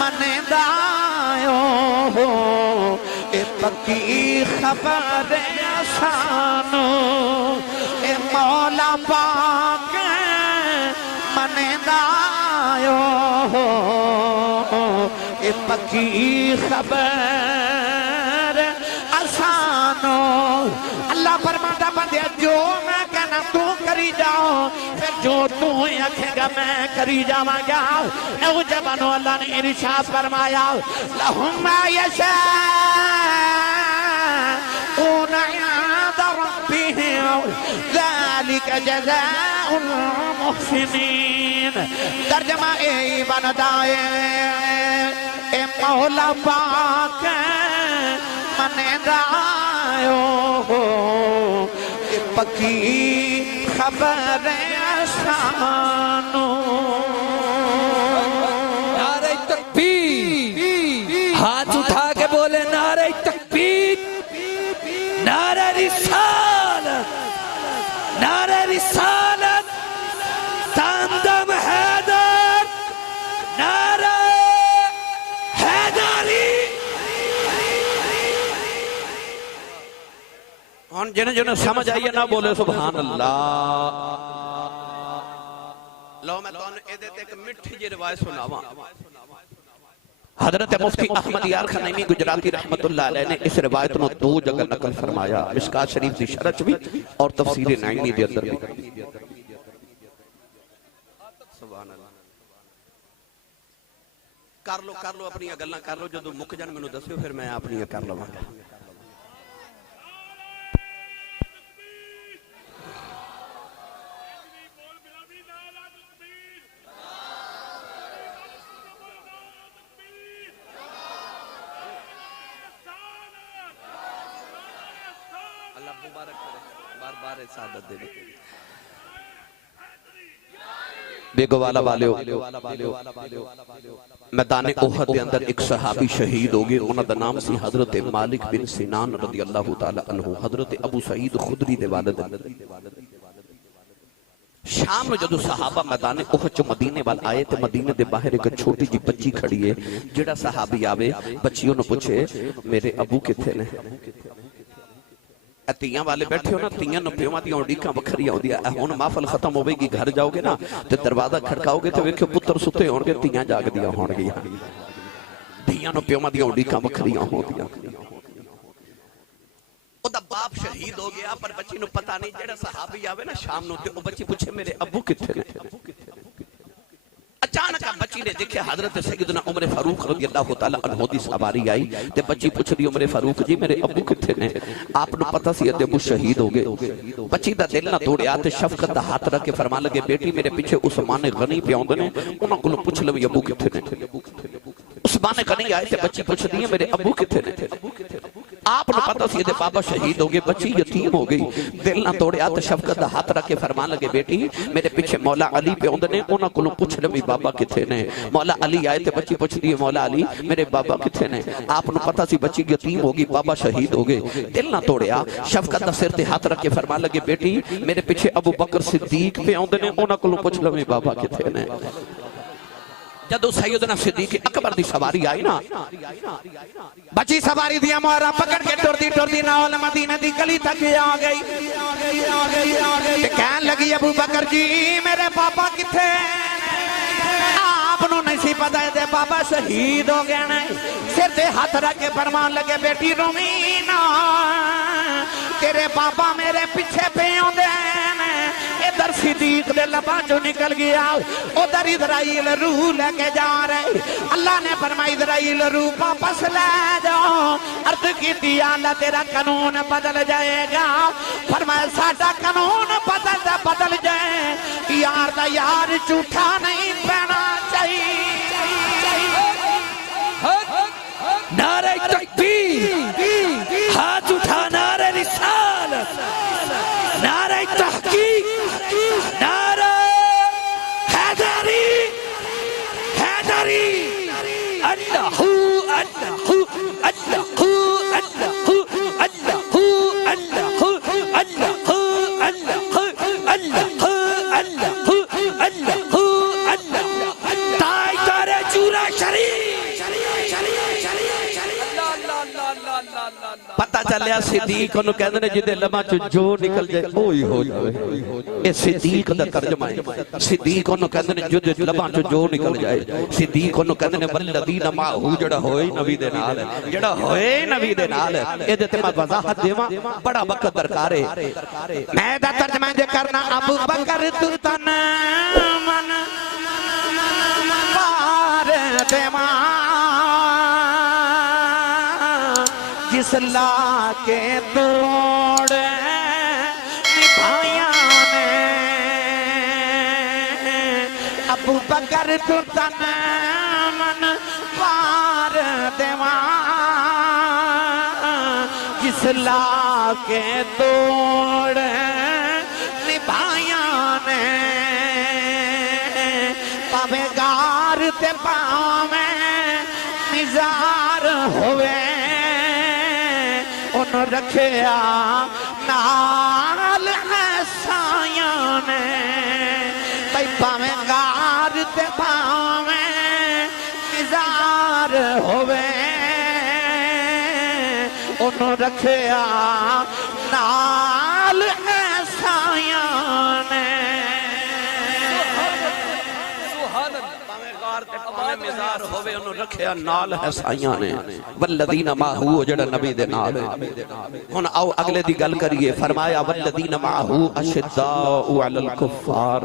मने दायो हो ए पक्की खबर आसानो ए मौला पाक मने दायो हो ए पक्की खबर आसानो। अल्लाह फरमाता बंदे जो मैं कहना तू करी जाओ, फिर जो तू आखेगा मैं करी जावांगा। ए जबानो अल्लाह ने इरशाद फरमाया लहुम मा यशाऊन इंद रब्बिहिम ज़ालिका जज़ाउल मुहसिनीन। तर्जुमा ए बनता है ए मौला पाक मने दायो हो ए पक्की खबर आसानो। नारे तकबीर, हाथ उठा के बोले नारे तकबीर, नारे रिसालत, नारे रिसालत, तांदम हैदर, नारे हैदरी। और जिन्हें जिन्हें समझ आई है ना बोले सुभान अल्लाह। लो मैं तुहानू इहदे ते एक मिठी जी रिवायत सुनावा। हजरत मुफ्ती अहमद यार खनैमी गुजराती रहमतुल्लाह अलैह ने इस रिवायत को 2 जगह नकल फरमाया, मिशकात शरीफ की शरह भी और तफसीर नाइनी के अंदर भी। सुभान अल्लाह। कर लो अपनी गल्लां कर लो, जो मुक जान मैनू दस्सियो फिर मैं अपनी कर लवांगा। मुबारक करे, बार-बार सादत दे। बेगवाला वालियो मैदान ओहद के अंदर एक सहाबी शहीद हो गए, उन्हां दा नाम सी हजरत मालिक बिन सिनान रज़ी अल्लाह तआला अन्हु। हजरत अबू सईद खुदरी दे वालिद। शाम में जदों सहाबा मैदान ओहद चो मदीने वाल आए तो मदीने दे बाहर एक छोटी जी बच्ची खड़ी है। जेड़ा सहाबी आवे बच्ची ओनू पूछे मेरे अबू किथे ने। तियां वाले बैठे हो ना, तियां नु प्योवां दी उड़ीकां वखरियां होंदियां। हुण महफल खत्म होवेगी, घर जाओगे ना ते दरवाजा खड़काओगे तो वेखियो पुत्र सुते होणगे, तियां जागदियां होणगियां। तियां नु प्योवां दी उड़ीकां वखरियां होंदियां। ओदा बाप शहीद हो गया पर बच्ची नु पता नहीं। जेड़ा सहाबी आवे ना शाम नु ते ओ बच्ची पूछे मेरे अब्बू किथे ने। अचानक बच्ची ने देखा हजरत सैयदना उमर फारूक रज़ी अल्लाह तआला अन्हु दी सवारी आई ते बच्ची पूछ रही उमर फारूक जी मेरे अब्बू किथे ने। आपनु पता सी अब्बू शहीद हो गए। बच्ची दा दिल ना तोड़िया ते शफकत दा हाथ रख के फरमान लगे बेटी मेरे पीछे उस्मान गनी पे आउंदे ने, उन्हां कोलों पुछ लवी अब्बू किथे ने। उस्मान गनी आए ते बच्ची पूछदी है मेरे अब्बू किथे ने। आपनु पता सी दे बाबा शहीद हो गए, बच्ची यतीम हो गई। दिल ना तोड़िया ते शफकत दा हाथ रख के फरमान लगे बेटी मेरे पीछे मौला अली पे आउंदे ने, उन्हां कोलों पुछ लवी बाबा किथे ने। मौला अली आए थे बच्ची पूछती है मौला अली मेरे बाबा किथे ने। आपनु पता सी बच्ची यतीम होगी, बाबा शहीद हो गए। दिल ना तोड़िया शफकत दा सिर ते हाथ रख के फरमान लगे बेटी मेरे पीछे अबू बकर सिद्दीक पे आउंदे ने, उन्हां कोलों पुछ लवी बाबा किथे ने। जदों सैयदना सिद्दीक अकबर दी सवारी आई ना, बच्ची सवारी दिया मोहरा पकड़ के टुरदी टुरदी नाल मदीने दी गली तक आ गई। ते कहन लगी अबू बकर जी मेरे पापा किथे। आपनों नहीं सी पता है बाबा शहीद हो गए ने। सिर ते हाथ रख के फरमान लगे बेटी रोवी ना, तेरे बाबा मेरे पीछे पे आउंदे ने। इधर सिद्दीक दे लबां चों निकल गया, उधर इजराइल रूह लेके जा रहे। अल्लाह ने फरमाया इजराइल रूह वापस ले जाओ। अर्ज की अल्लाह तेरा कानून बदल जाएगा। फरमाया साडा कानून बदल जाए, यार दा यार झूठा नहीं पैना चाहिए। नारे तकबीर, हाथ उठा नारे रिसालत, नारे तहकीक, नारे हैदरी, हैदरी। अल्लाहू अल्लाहू अल्लाहू अल्लाहू अल्लाहू अल्लाहू अल्लाहू अल्लाहू अल्लाहू अल्लाहू अल्लाहू अल्लाह। ताई तारे चूरा शरीफ। पता चलिया सिद्दीक ओनू कहंदे ने जिदे लबां चों जो निकल जाए ओही हो जाए। ए सिद्दीक दा तर्जुमा है। सिद्दीक ओनू कहंदे ने जिदे लबां चों जो निकल जाए। सिद्दीक ओनू कहंदे ने वल्लदीना माहू जेड़ा होए नबी दे नाल, जेड़ा होए नबी दे नाल। एदे ते मैं वजाहत देवां बड़ा वक्त दरकार है। मैं दा तर्जुमा जे करना अबू बकर तू तन मन पार देवा जिस ला के तोड़ निभाया ने। अबू बकर तू तन मन पार देवा जिस ला के तोड़ निभाया ने। पावे गार ते पावे निजार होवे उन्हों रखिया नाल ऐसाया ने। भाई पावे गार ते पावे निजार होवे उन्हों रखिया नाल ऐसाया ने। मिजार होवे उन्हों रखिया नाल है साइयां ने। वल्लदीना माहू जेड़ा नबी दे नाल है। हुन आओ अगले दी गल करिए। फरमाया वल्लदीना माहू अशिद्दाउ अलल कुफ्फार।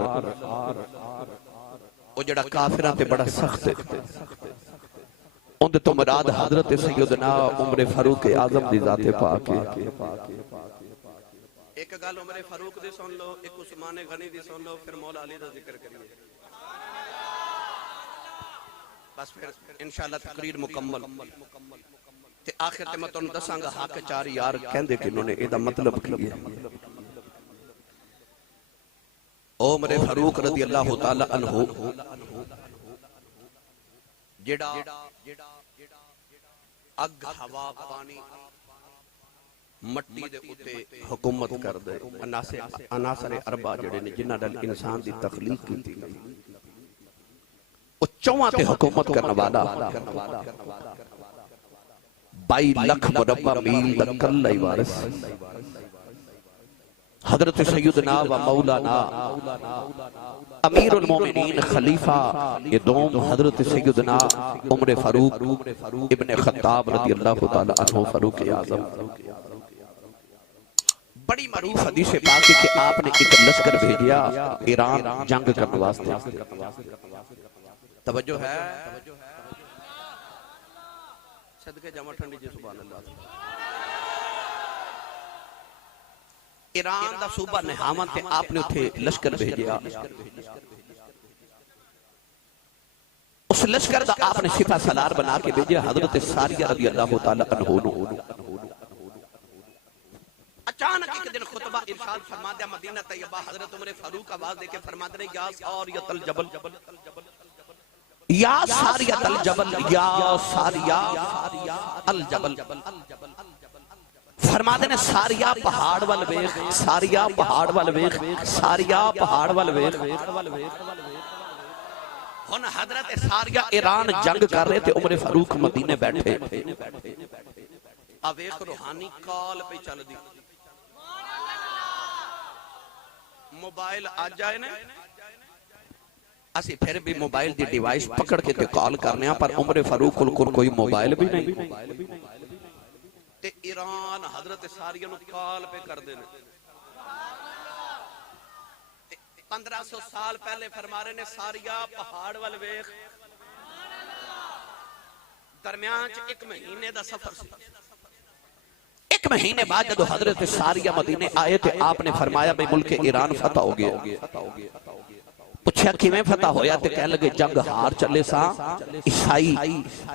ओ जेड़ा काफिरां ते बड़ा सख्त है। उंदे तो मुराद हजरत सैयदना उमर फारूक आजम दी जाते पाक है। एक गल उमर फारूक दी सुन लो, एक उस्मान गनी दी सुन लो, फिर मौला अली दा जिक्र करिए। बस फिर इंशाअल्लाह तकरीर मुकम्मल। ते आखिर ते मैं तुहानू दसांगा हक चार यार कहंदे कि उन्होंने एदा मतलब की है। उमर फारूक रज़ी अल्लाह तआला अन्हु जेड़ा अग हवा पानी मट्टी दे उत्ते हुकूमत कर दे अनासर अरबा जेड़े ने जिन्हां नाल इंसान दी तखलीक कीती गई ओ चौवां ते हुकूमत करने वाला 22 लाख मुरब्बा मील दा कल्ला ही वारिस हजरत सैयदना व मौलाना अमीरुल मोमिनीन खलीफा ये दोम हजरत सैयदना उमर फारूक इब्न खत्ताब रज़ी अल्लाह तआला अन्हु फारूक आज़म। बड़ी मरूफ हदीस पाक है कि आपने एक लश्कर भेजा ईरान जंग करने वास्ते। तवज्जो है सदके जमा ठंडी जी सुभान अल्लाह। ईरान दा सूबा निहावन ते आपने उथे लश्कर भेजा। उस लश्कर दा आपने सिपा सलार बना के भेजा हजरत सारिया रज़ी अल्लाह तआला अन्हु। अचानक एक दिन खुतबा इरशाद फरमा दिया मदीना तैयबा हजरत उमर फारूक आवाज देके फरमाते ने या सारियतल जबल या सारियतल जबल या सारिया अल जबल। फरमाते ने सारिया पहाड़ वाल वेख सारिया पहाड़ वाल वेख सारिया पहाड़ वाल वेख। हुन हजरत सारिया ईरान जंग कर रहे थे उमर फारूक मदीने बैठे। आ वेख रूहानी कॉल पे चल दी मोबाइल आ जाए ने असी फिर भी मोबाइल दी डिवाइस पकड़ के ते कॉल करने पर उमर फारूक कोल कोई मोबाइल भी नहीं ते ईरान हजरत सारिया नु कॉल पे कर देने। 1500 साल पहले फरमा रहे ने सारिया पहाड़ वाल वेख दरमियान च 1 महीने दा सफर सी। 1 महीने बाद जब हजरत सारिया मदीने आए थे आपने फरमाया भाई मुल्क ईरान फतह हो गया। पूछा किवें फतह होया ते कह लगे जंग हार चले सा ईसाई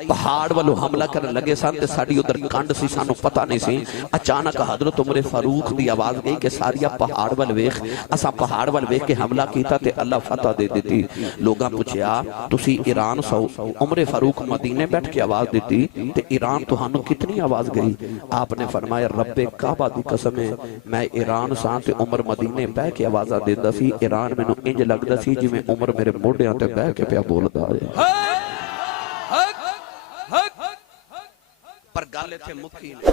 पहाड़ वालों हमला करने लगे सन ते साडी उधर कंड सी सानू पता नहीं सी। अचानक हजरत उमर फारूक दी आवाज गई कि सारिया पहाड़ वाल वेख। असा पहाड़ वाल वेख के हमला कीता ते अल्लाह फतह दे दी। लोगां पूछया तुसी ईरान सो उमर फारूक मदीने बैठ के आवाज दी ते ईरान तुहानू कितनी आवाज गई? आपने फरमाया रब्बे काबा दी कसम है मैं ईरान सा ते उमर मदीने बह के आवाज़ां देंदा सी। ईरान मैनू इंज लगदा सी जिवें उमर मेरे मोढियां ते बह के पिया बोलदा है। पर गल इत्थे मुक्की नहीं।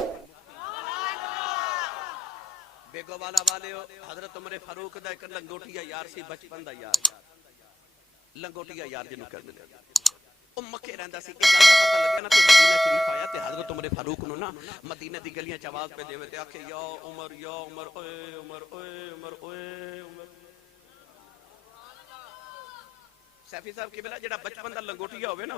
बेगोवाला वाले हजरत उमर फारूक दा एक लंगोटिया यार सी बचपन दा यार लंगोटिया यार जिन्नू कहंदे ने ओ मक्के रहंदा सी। एक गल दा पता लगया ना ते मदीना शरीफ आया ते हजरत उमर फारूक नु ना मदीने दी गलियां च आवाज पे देवे ते आखे या उमर ओए उमर ओए उमर ओए उमर। सैफी साहब की बिला जेड़ा बचपन दा लंगोटिया होवे ना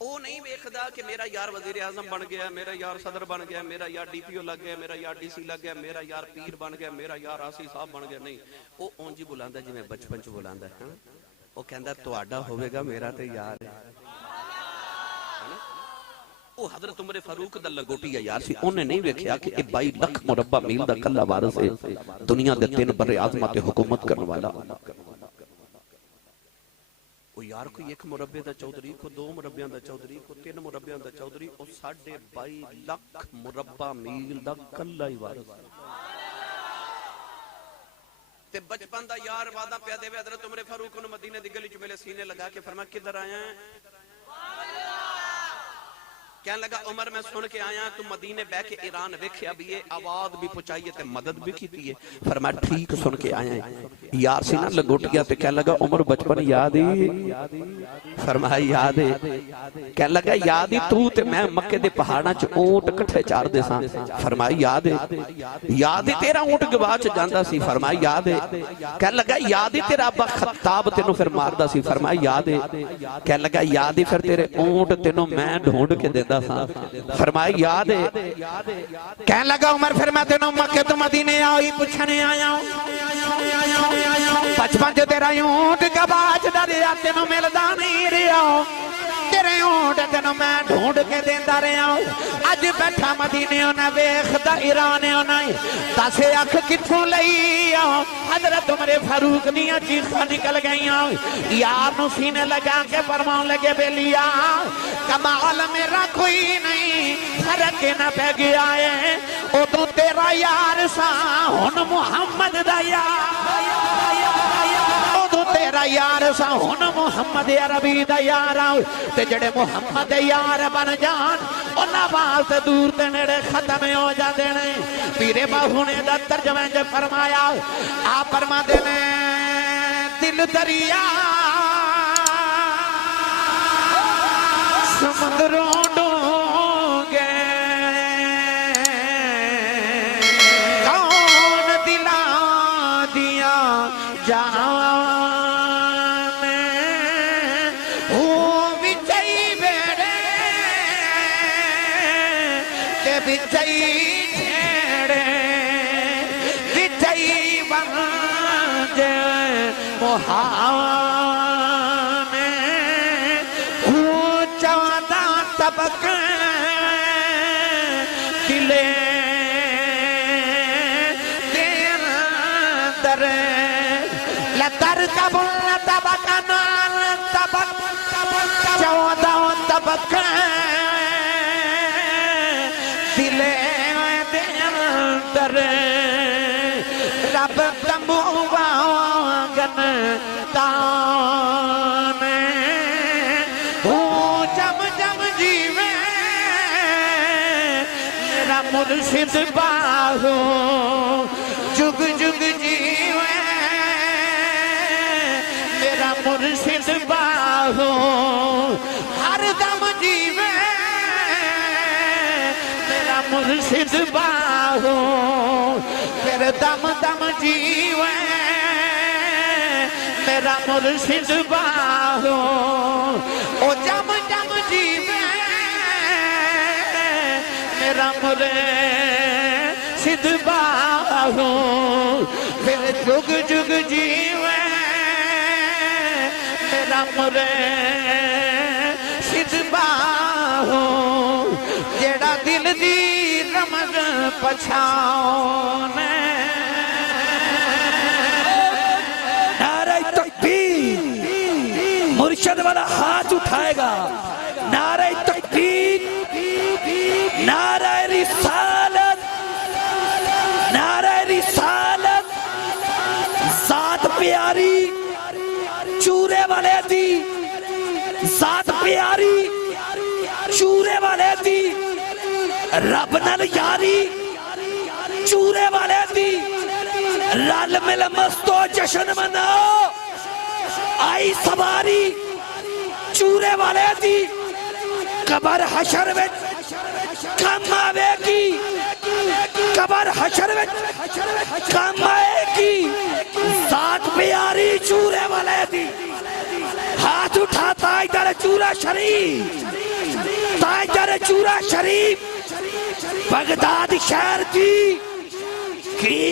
ओ नहीं वेखदा कि मेरा यार वजीर आजम बन गया, मेरा यार सदर बन गया, मेरा यार डीपीओ लग गया, मेरा यार डीसी लग गया, मेरा यार पीर बन गया, मेरा यार आसी साहब बन गया। नहीं ओ उंज ही बुलांदा जिवें बचपन च बुलांदा है। ओ कहंदा तुहाडा होवेगा मेरा ते यार है। ओ हजरत उमर फारूक दा लंगोटिया यार सी। उन्हें नहीं वेखिया कि 22 लाख मुरब्बा मील दा कल्ला वारिस है दुनिया दे 3 बर्रे आज़मा ते हुकूमत करने वाला। यार कोई 1 मुरब्बे दा चौधरी को 2 मुरब्बियां दा चौधरी को 3 मुरब्बियां दा चौधरी ओ 22.5 लाख मुरब्बा मील दा कल्ला ही वारिस ते बचपन दा यार वादा पे देवे हजरत उमर फारूक नु मदीने दी गली च मेरे सीने लगा के फरमा किधर आया है? कहने लगा उमर मैं सुन के आया तू मदीने बह के ईरान वेख्या भी है आवाज भी पहुंचाई है ते मदद भी की है। फरमाया ठीक सुन के आया है। यार सी ना लंगोटिया ते कहने लगा उमर बचपन याद ही? फरमाया याद है। कहने लगा याद ही तू ते मैं मक्के दे पहाड़ां च ऊंट इकट्ठे चारदे सां। फरमाया याद है। याद ही तेरा ऊंट गवाच जांदा सी। फरमाया याद है। कहने लगा याद ही तेरा अब्बा खत्ताब तेनू फिर मारदा सी। फरमाया याद है। कहने लगा याद ही फिर तेरे ऊंट तेनू मैं ढूंढ के फरमाया याद है। कहने लगा उमर फिर मैं तेनों मक्के तो मदीने आई पूछने आया बचपन च तेरा ऊंट गवाच दरिया तेनों मिलदा नहीं रहा, तेरे ऊंट तेनों मैं ढूंढ के देंदा रहा। अज बैठा मदीने ना वेखदा ईरान ना दस अख कित्थों लई आ। हजरत उमर फारूक दियां चीखां निकल गईयां, यार नूं सीने लगा के फरमाउण लगे बेलिया कमाल मेरा कोई नहीं, फर्क ना पै गया है उदों तेरा यार सा हुण मुहम्मद दा यार, उदों तेरा यार सा हुण मुहम्मद अरबी दा यार। ते जेड़े मुहम्मद यार बन जान उन्हां वास्ते दूर ते नेड़े खत्म हो जाते ने। पीरे बाहू ने दा तर्जमा च फरमाया, आप फरमाते ने दिल दरिया समुद्रों डूंगे कौन दिला दिया जाने, वो विचई बेड़े के विचई छेड़े विचई बंजे मोहाने, ऊंचा तबक दिले तेर लतर कबुल तबक नाल तबक चौदह तबक दिले तेर रब तंबू वांगन ताने, जम जम जीवे मेरा मुर्शिद बाहो, जुग जुग जीवे मेरा मुर्शिद बाहो, हर दम जीवे मेरा मुर्शिद बाहो, फिर दम दम जीवे मेरा मुर्शिद बाहो, ओ जम जम जीवे मेरा मुर्शिद बाहो, फिर जुग जुग जीवे मेरा मुर्शिद बाहो, जेड़ा दिल दी रमज पछाओने। मुर्शद वाला हाथ उठाएगा, नारे तकबीर, नारे रिसालत, नारे रिसालत, जात प्यारी चूरे वाले दी, जात प्यारी चूरे वाले दी, रब नाल यारी चूरे वाले दी, रल मिल मस्तो जश्न मनाओ, आई सवारी चूरे वाले दी, कबर हशर विच कम आवेगी, कबर हशर विच कम आएगी, जात प्यारी चूरे वाले दी। हाथ उठा ताजदार चूरा शरीफ, ताजदार चूरा शरीफ बगदाद शहर की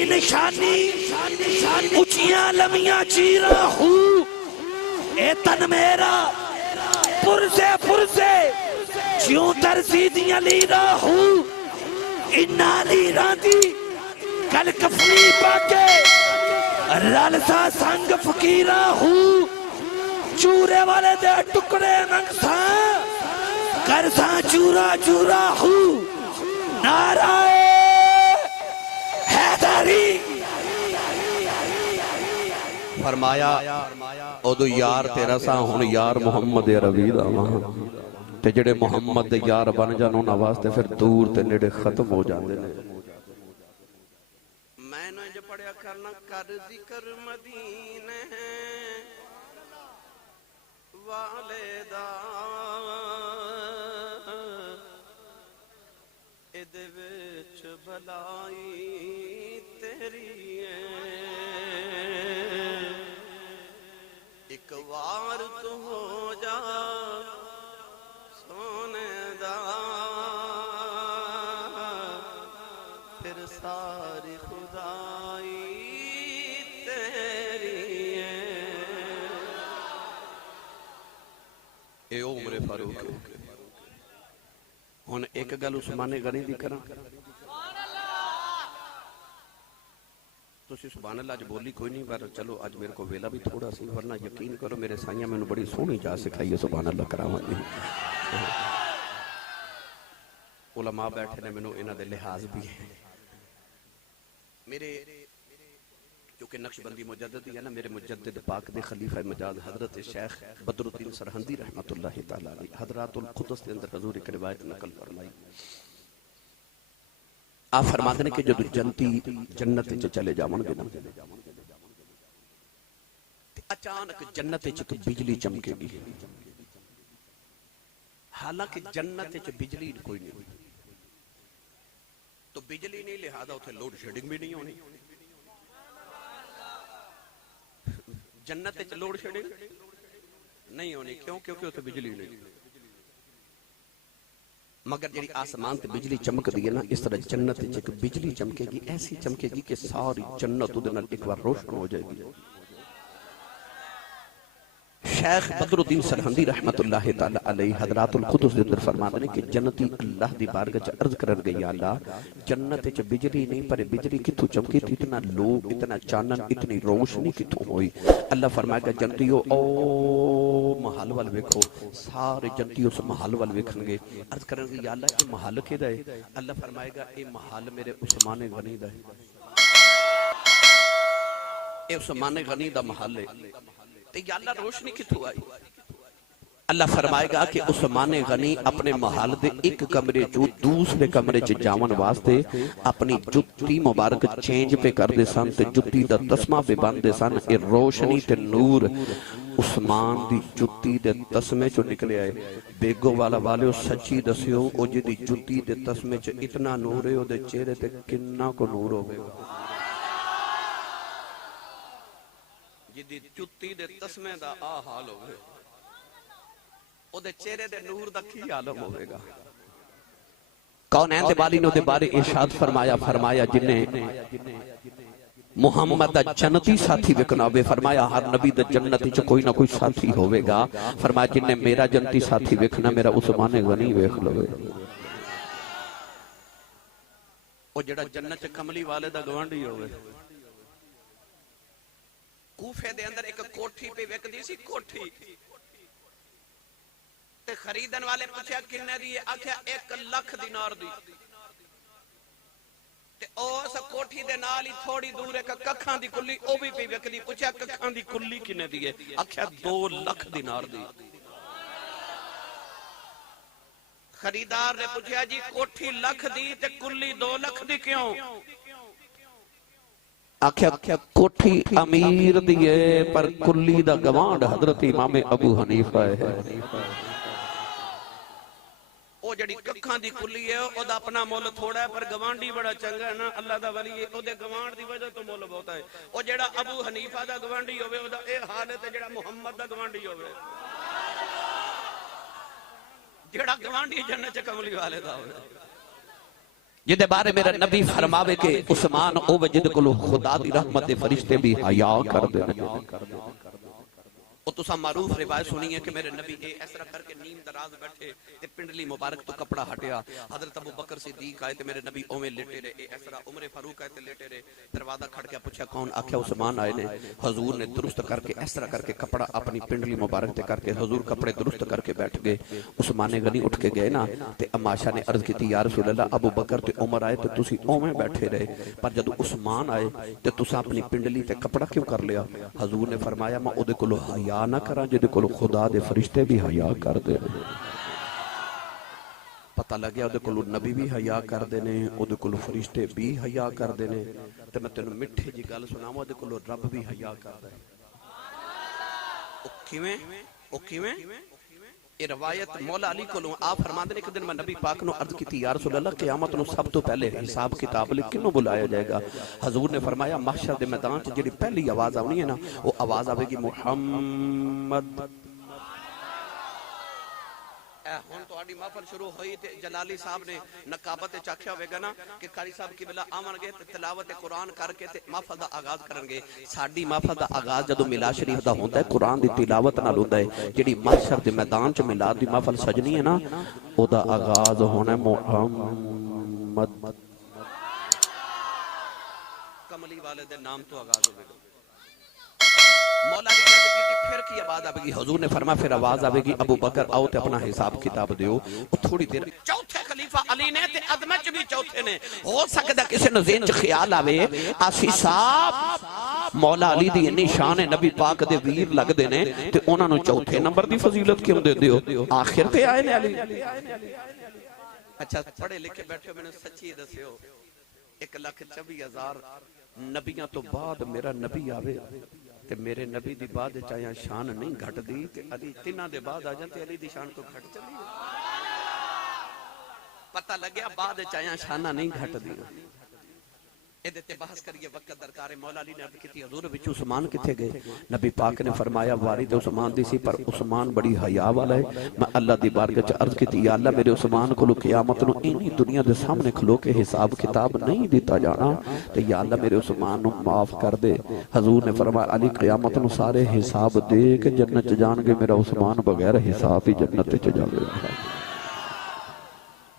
निशानी, ऊंचियां लमियां चीरा हूँ ए तन मेरा पुरसे ज्यों तरसी दियां लीरा हूँ, इन्ना लीरा दी कल कफनी पाके रलसा संग फकीरा हूँ, चूरे वाले दे टुकड़े मंगसा करसा चूरा चूरा हूँ, नाराए हैदरी। फरमाया उदो यार तेरा सा हुण यार मुहम्मद अरबी दा वां, ते जेड़े मुहम्मद दे यार बन जाण उन्हां वास्ते फिर दूर ते नेड़े खत्म हो जांदे ने। मैनूं इंज पढ़िया करना कर जिक्र मदीने वाले दा, इहदे विच भलाई तेरी है, एक वार तू हो जा सोने दा, फिर सारी खुदाई तेरी है। उमरे फारूक हुण एक गल उस्माने गनी दी करा तुसी सुभान अल्लाह अज बोली कोई नहीं पर चलो अज मेरे को वेला भी थोड़ा सी वरना यकीन करो मेरे साइयां मैनू बड़ी सोहनी जा सिखाई है सुभान अल्लाह करावांगी उलमा बैठे ने मैनू इन्हां दे लिहाज भी है मेरे क्योंकि नक्शबंदी मुजद्दिद है ना मेरे मुजद्दिद पाक दे खलीफा मजाज हजरत शेख बदरुद्दीन सरहंदी रहमतुल्लाह तआला अलैह हजरातुल कुदस के अंदर हजूर एक रिवायत नकल फरमाई आप फरमाते हैं कि जब जन्नती जन्नत च चले जावणगे ना ते अचानक जन्नत च एक बिजली चमकेगी हालांकि जन्नत च बिजली कोई नहीं तो बिजली नहीं लिहाजा उसे लोड शेडिंग भी नहीं होनी जन्नत च लोड शेडिंग नहीं होनी क्यों क्योंकि उसे बिजली नहीं मगर जी आसमान से बिजली चमकती है ना इस तरह जन्नत एक बिजली चमकेगी ऐसी चमकेगी कि सारी जन्नत उहदे नाल एक बार रोशन हो जाएगी शेख बदरुद्दीन सरहंदी रहमतुल्लाह तआला अलैह हजरातुल कुदस दे अंदर फरमाते हैं कि जन्नती अल्लाह दी बारगाह च अर्ज करन गई या अल्लाह जन्नत च बिजली नहीं पर बिजली किथों चमकी इतना लो इतना चानन इतनी रोशनी किथों हुई अल्लाह फरमाएगा जन्नतियों ओ महल वाल वेखो सारे जन्नती उस महल वाल वेखणगे अर्ज करन गई या अल्लाह ये महल किहदा है अल्लाह फरमाएगा ये महल मेरे उस्मान गनी दा है ये उस्मान गनी दा महल है अल्लाह रोशनी किथों आई अल्लाह फरमाएगा कि उस्मान गनी अपने महल दे एक कमरे चो दूसरे कमरे च जावन वास्ते अपनी जुत्ती मुबारक चेंज पे करदे सन ते जुत्ती दा तस्मा पे बांधदे सन ए रोशनी ते नूर उस्मान दी जुत्ती दे तस्मे चो निकले आए बेगो वाला वाले सच्ची दसियो ओ जिदी जुत्ती दे तस्मे च इतना नूर है ओदे चेहरे ते किन्ना को नूर होवेगा जिदी जुत्ती दे तस्मे दा आ हाल होवे ओदे चेहरे दे नूर दा की आलम होवेगा कौन है दे वाली ने ओदे बारे इरशाद फरमाया जिन्ने मुहम्मद दा जन्नती साथी वेखना होवे फरमाया हर नबी दा जन्नती च कोई ना कोई साथी होवेगा फरमाया जिन्ने मेरा जन्नती साथी वेखना मेरा उस्मान गनी वेख लवे ओ जेड़ा जन्नत च कमली वाले दा गवांडी होवे कूफे दे अंदर एक कोठी पे विकदी सी कोठी ते खरीदन वाले पूछया किन्ने दी है आख्या 1 लाख दिनार दी ते उस कोठी दे नाल ही थोड़ी दूर एक कखां दी कुल्ली ओ भी पे विकदी पूछया कखां दी कुल्ली किन्ने दी है आख्या 2 लाख दिनार दी खरीदार ने पूछया जी कोठी लाख दी ते कुल्ली 2 लाख दी क्यों आख्या कोठी अमीर दी है पर कुल्ली दा गवांड हजरत इमाम अबू हनीफा है ओ जड़ी कखां दी कुल्ली है ओदा अपना मुल थोड़ा है पर गवांडी बड़ा चंगा है ना अल्लाह दा वली है ओदे गवांड दी वजह तो मुल बहुत है ओ जेड़ा अबू हनीफा दा गवांडी होवे ओदा ए हाल है ते जेड़ा मुहम्मद दा गवांडी होवे जेड़ा गवांडी जन्नत च कमली वाले दा होवे जिदे बारे मेरा नबी फरमावे के उस्मान ओ जिद कोलो खुदा दी रहमत दे फरिश्ते भी हया कर दे ओ तुसा मारूफ रिवायत सुनी है कि मेरे नबी इस तरह करके नींद दराज बैठे ते पिंडली मुबारक तो कपड़ा हटिया हजरत अबू बकर सिद्दीक आए ते मेरे नबी ओवें लेटे रहे इस तरह उमर फारूक आए ते लेटे रहे दरवाजा खड़का पूछा कौन आख्या उस्मान आए ने हुजूर ने दुरुस्त करके इस तरह करके कपड़ा अपनी पिंडली मुबारक ते करके हुजूर कपड़े दुरुस्त करके बैठ गए उस्मान गनी उठ के गए ना ते अमाशा ने अर्ज की या रसूल अल्लाह अबू बकर ते उमर आए तो तुसी ओवें बैठे रहे पर जब उस्मान आए ते तुसा अपनी पिंडली ते कपड़ा क्यों कर लिया हुजूर ने फरमाया मैं ओदे कोलो हया ना करा जिदे कोल खुदा दे फरिश्ते भी हया कर दे पता लग गया ओदे कोल नबी भी हया कर दे ने ओदे कोल फरिश्ते भी हया कर दे ने ते मैं तेनु मिठी जी गल सुनावां ओदे कोल रब भी हया करदा है ओ किवें ये रवायत मौला अली कोलों आप फरमांदे ने एक दिन मैं नबी पाक नु अर्ज कीती या रसूल अल्लाह क़यामत नु सब तो पहले हिसाब किताब ले किन्नू बुलाया जाएगा हुजूर ने फरमाया महशर दे मैदान च जेडी पहली आवाज आनी है ना वो आवाज आवेगी मुहम्मद ਹੁਣ ਤੁਹਾਡੀ महफिल शुरू हुई ते जलाली साहब ने नकाबत आख्या होगा ना कि कारी साहब की बिला आवणगे ते तिलावत कुरान करके ते महफिल दा आगाज करनगे। साडी महफिल दा आगाज जदों मिलाद शरीफ दा हुंदा है कुरान दी तिलावत नाल हुंदा है। जिहड़ी महशर दे मैदान च मिलाद दी महफिल सजनी है ना ओदा आगाज होना मुहम्मद कमली वाले दे नाम तो आगाज होगा। मौला ने फिर की आवाज आएगी, हुजूर ने फरमाया फिर आवाज आएगी अबू बकर आओ ते अपना हिसाब किताब दियो। थोड़ी देर चौथे खलीफा अली ने ते अदमत च भी चौथे ने हो सकदा किसी ने ज़हन च ख्याल आवे आसी साहब मौला अली दी इन्नी शान है नबी पाक दे वीर लगदे ने ते उन्हां नु चौथे नंबर दी फजीलत क्यों देंदे हो? आखिर ते आए ने अली। अच्छा पढ़े लिखे बैठे मैंने सच्ची दस्यो 1,24,000 नबियां तो बाद मेरा नबी आवे ते मेरे नबी दी बाद चाहे शान नहीं घटदी ते अली तिन्हां दे बाद आ जाते अली दी शान तो घट चली। पता लग्या बाद चाहे शाना नहीं घटदी। इहदे ते बहस करिए वक्त दरकार है। मौला अली ने अर्ज की हुजूर विच उस्मान किथे गए? नबी पाक ने फरमाया वारी ते उस्मान दी सी पर उस्मान बड़ी हया वाला है। मैं अल्लाह दी बारगाह च अर्ज की या अल्लाह मेरे उस्मान को क़यामत नु इन्नी दुनिया दे सामने खलो के हिसाब किताब नहीं दिता जाना ते या अल्लाह मेरे उस्मान नु माफ कर दे। हुजूर ने फरमाया अली क़यामत नु सारे हिसाब दे के जन्नत च जाणगे, मेरा उस्मान बगैर हिसाब ही जन्नत च जावेगा।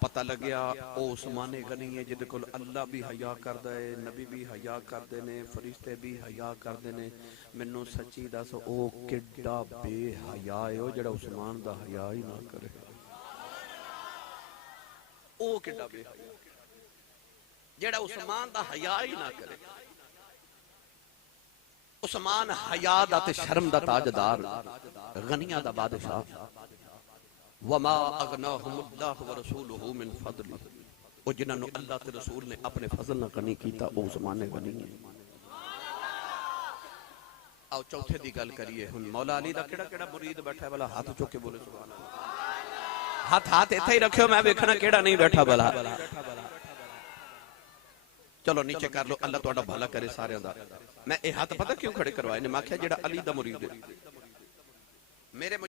पता लग्या ओ उस्माने गनी है जिहदे कोल अल्लाह भी हया करदा है, नबी भी हया करदे ने, फरिश्ते भी हया करदे ने। मैनू सच्ची दस ओ किड्डा बेहया है ओ जेड़ा उस्मान दा हया ही ना करे। ओ किड्डा बेहया जेड़ा उस्मान दा हया ही ना करे। उस्मान हया दा ते शर्म दा ताजदार, गनिया दा बादशाह। वमा अगनाहुमुल्लाहु व रसूलुहु मिन फदली ओ जिन्हां नु अल्लाह ते रसूल ने अपने फजल नाल गनी कीता ओ उस्मान गनी है। आओ चौथे दी गल करिए। हुन मौला अली दा केड़ा मुरीद बैठा है भला हाथ चुक के बोले सुभान अल्लाह। हाथ इथे ही रखियो मैं वेखना केड़ा नहीं बैठा भला। चलो नीचे कर लो अल्लाह तुहाडा भला करे सारियां दा। मैं ये हाथ पता क्यों खड़े करवाए ने? मैं आख्या जेड़ा अली दा मुरीद है मेरे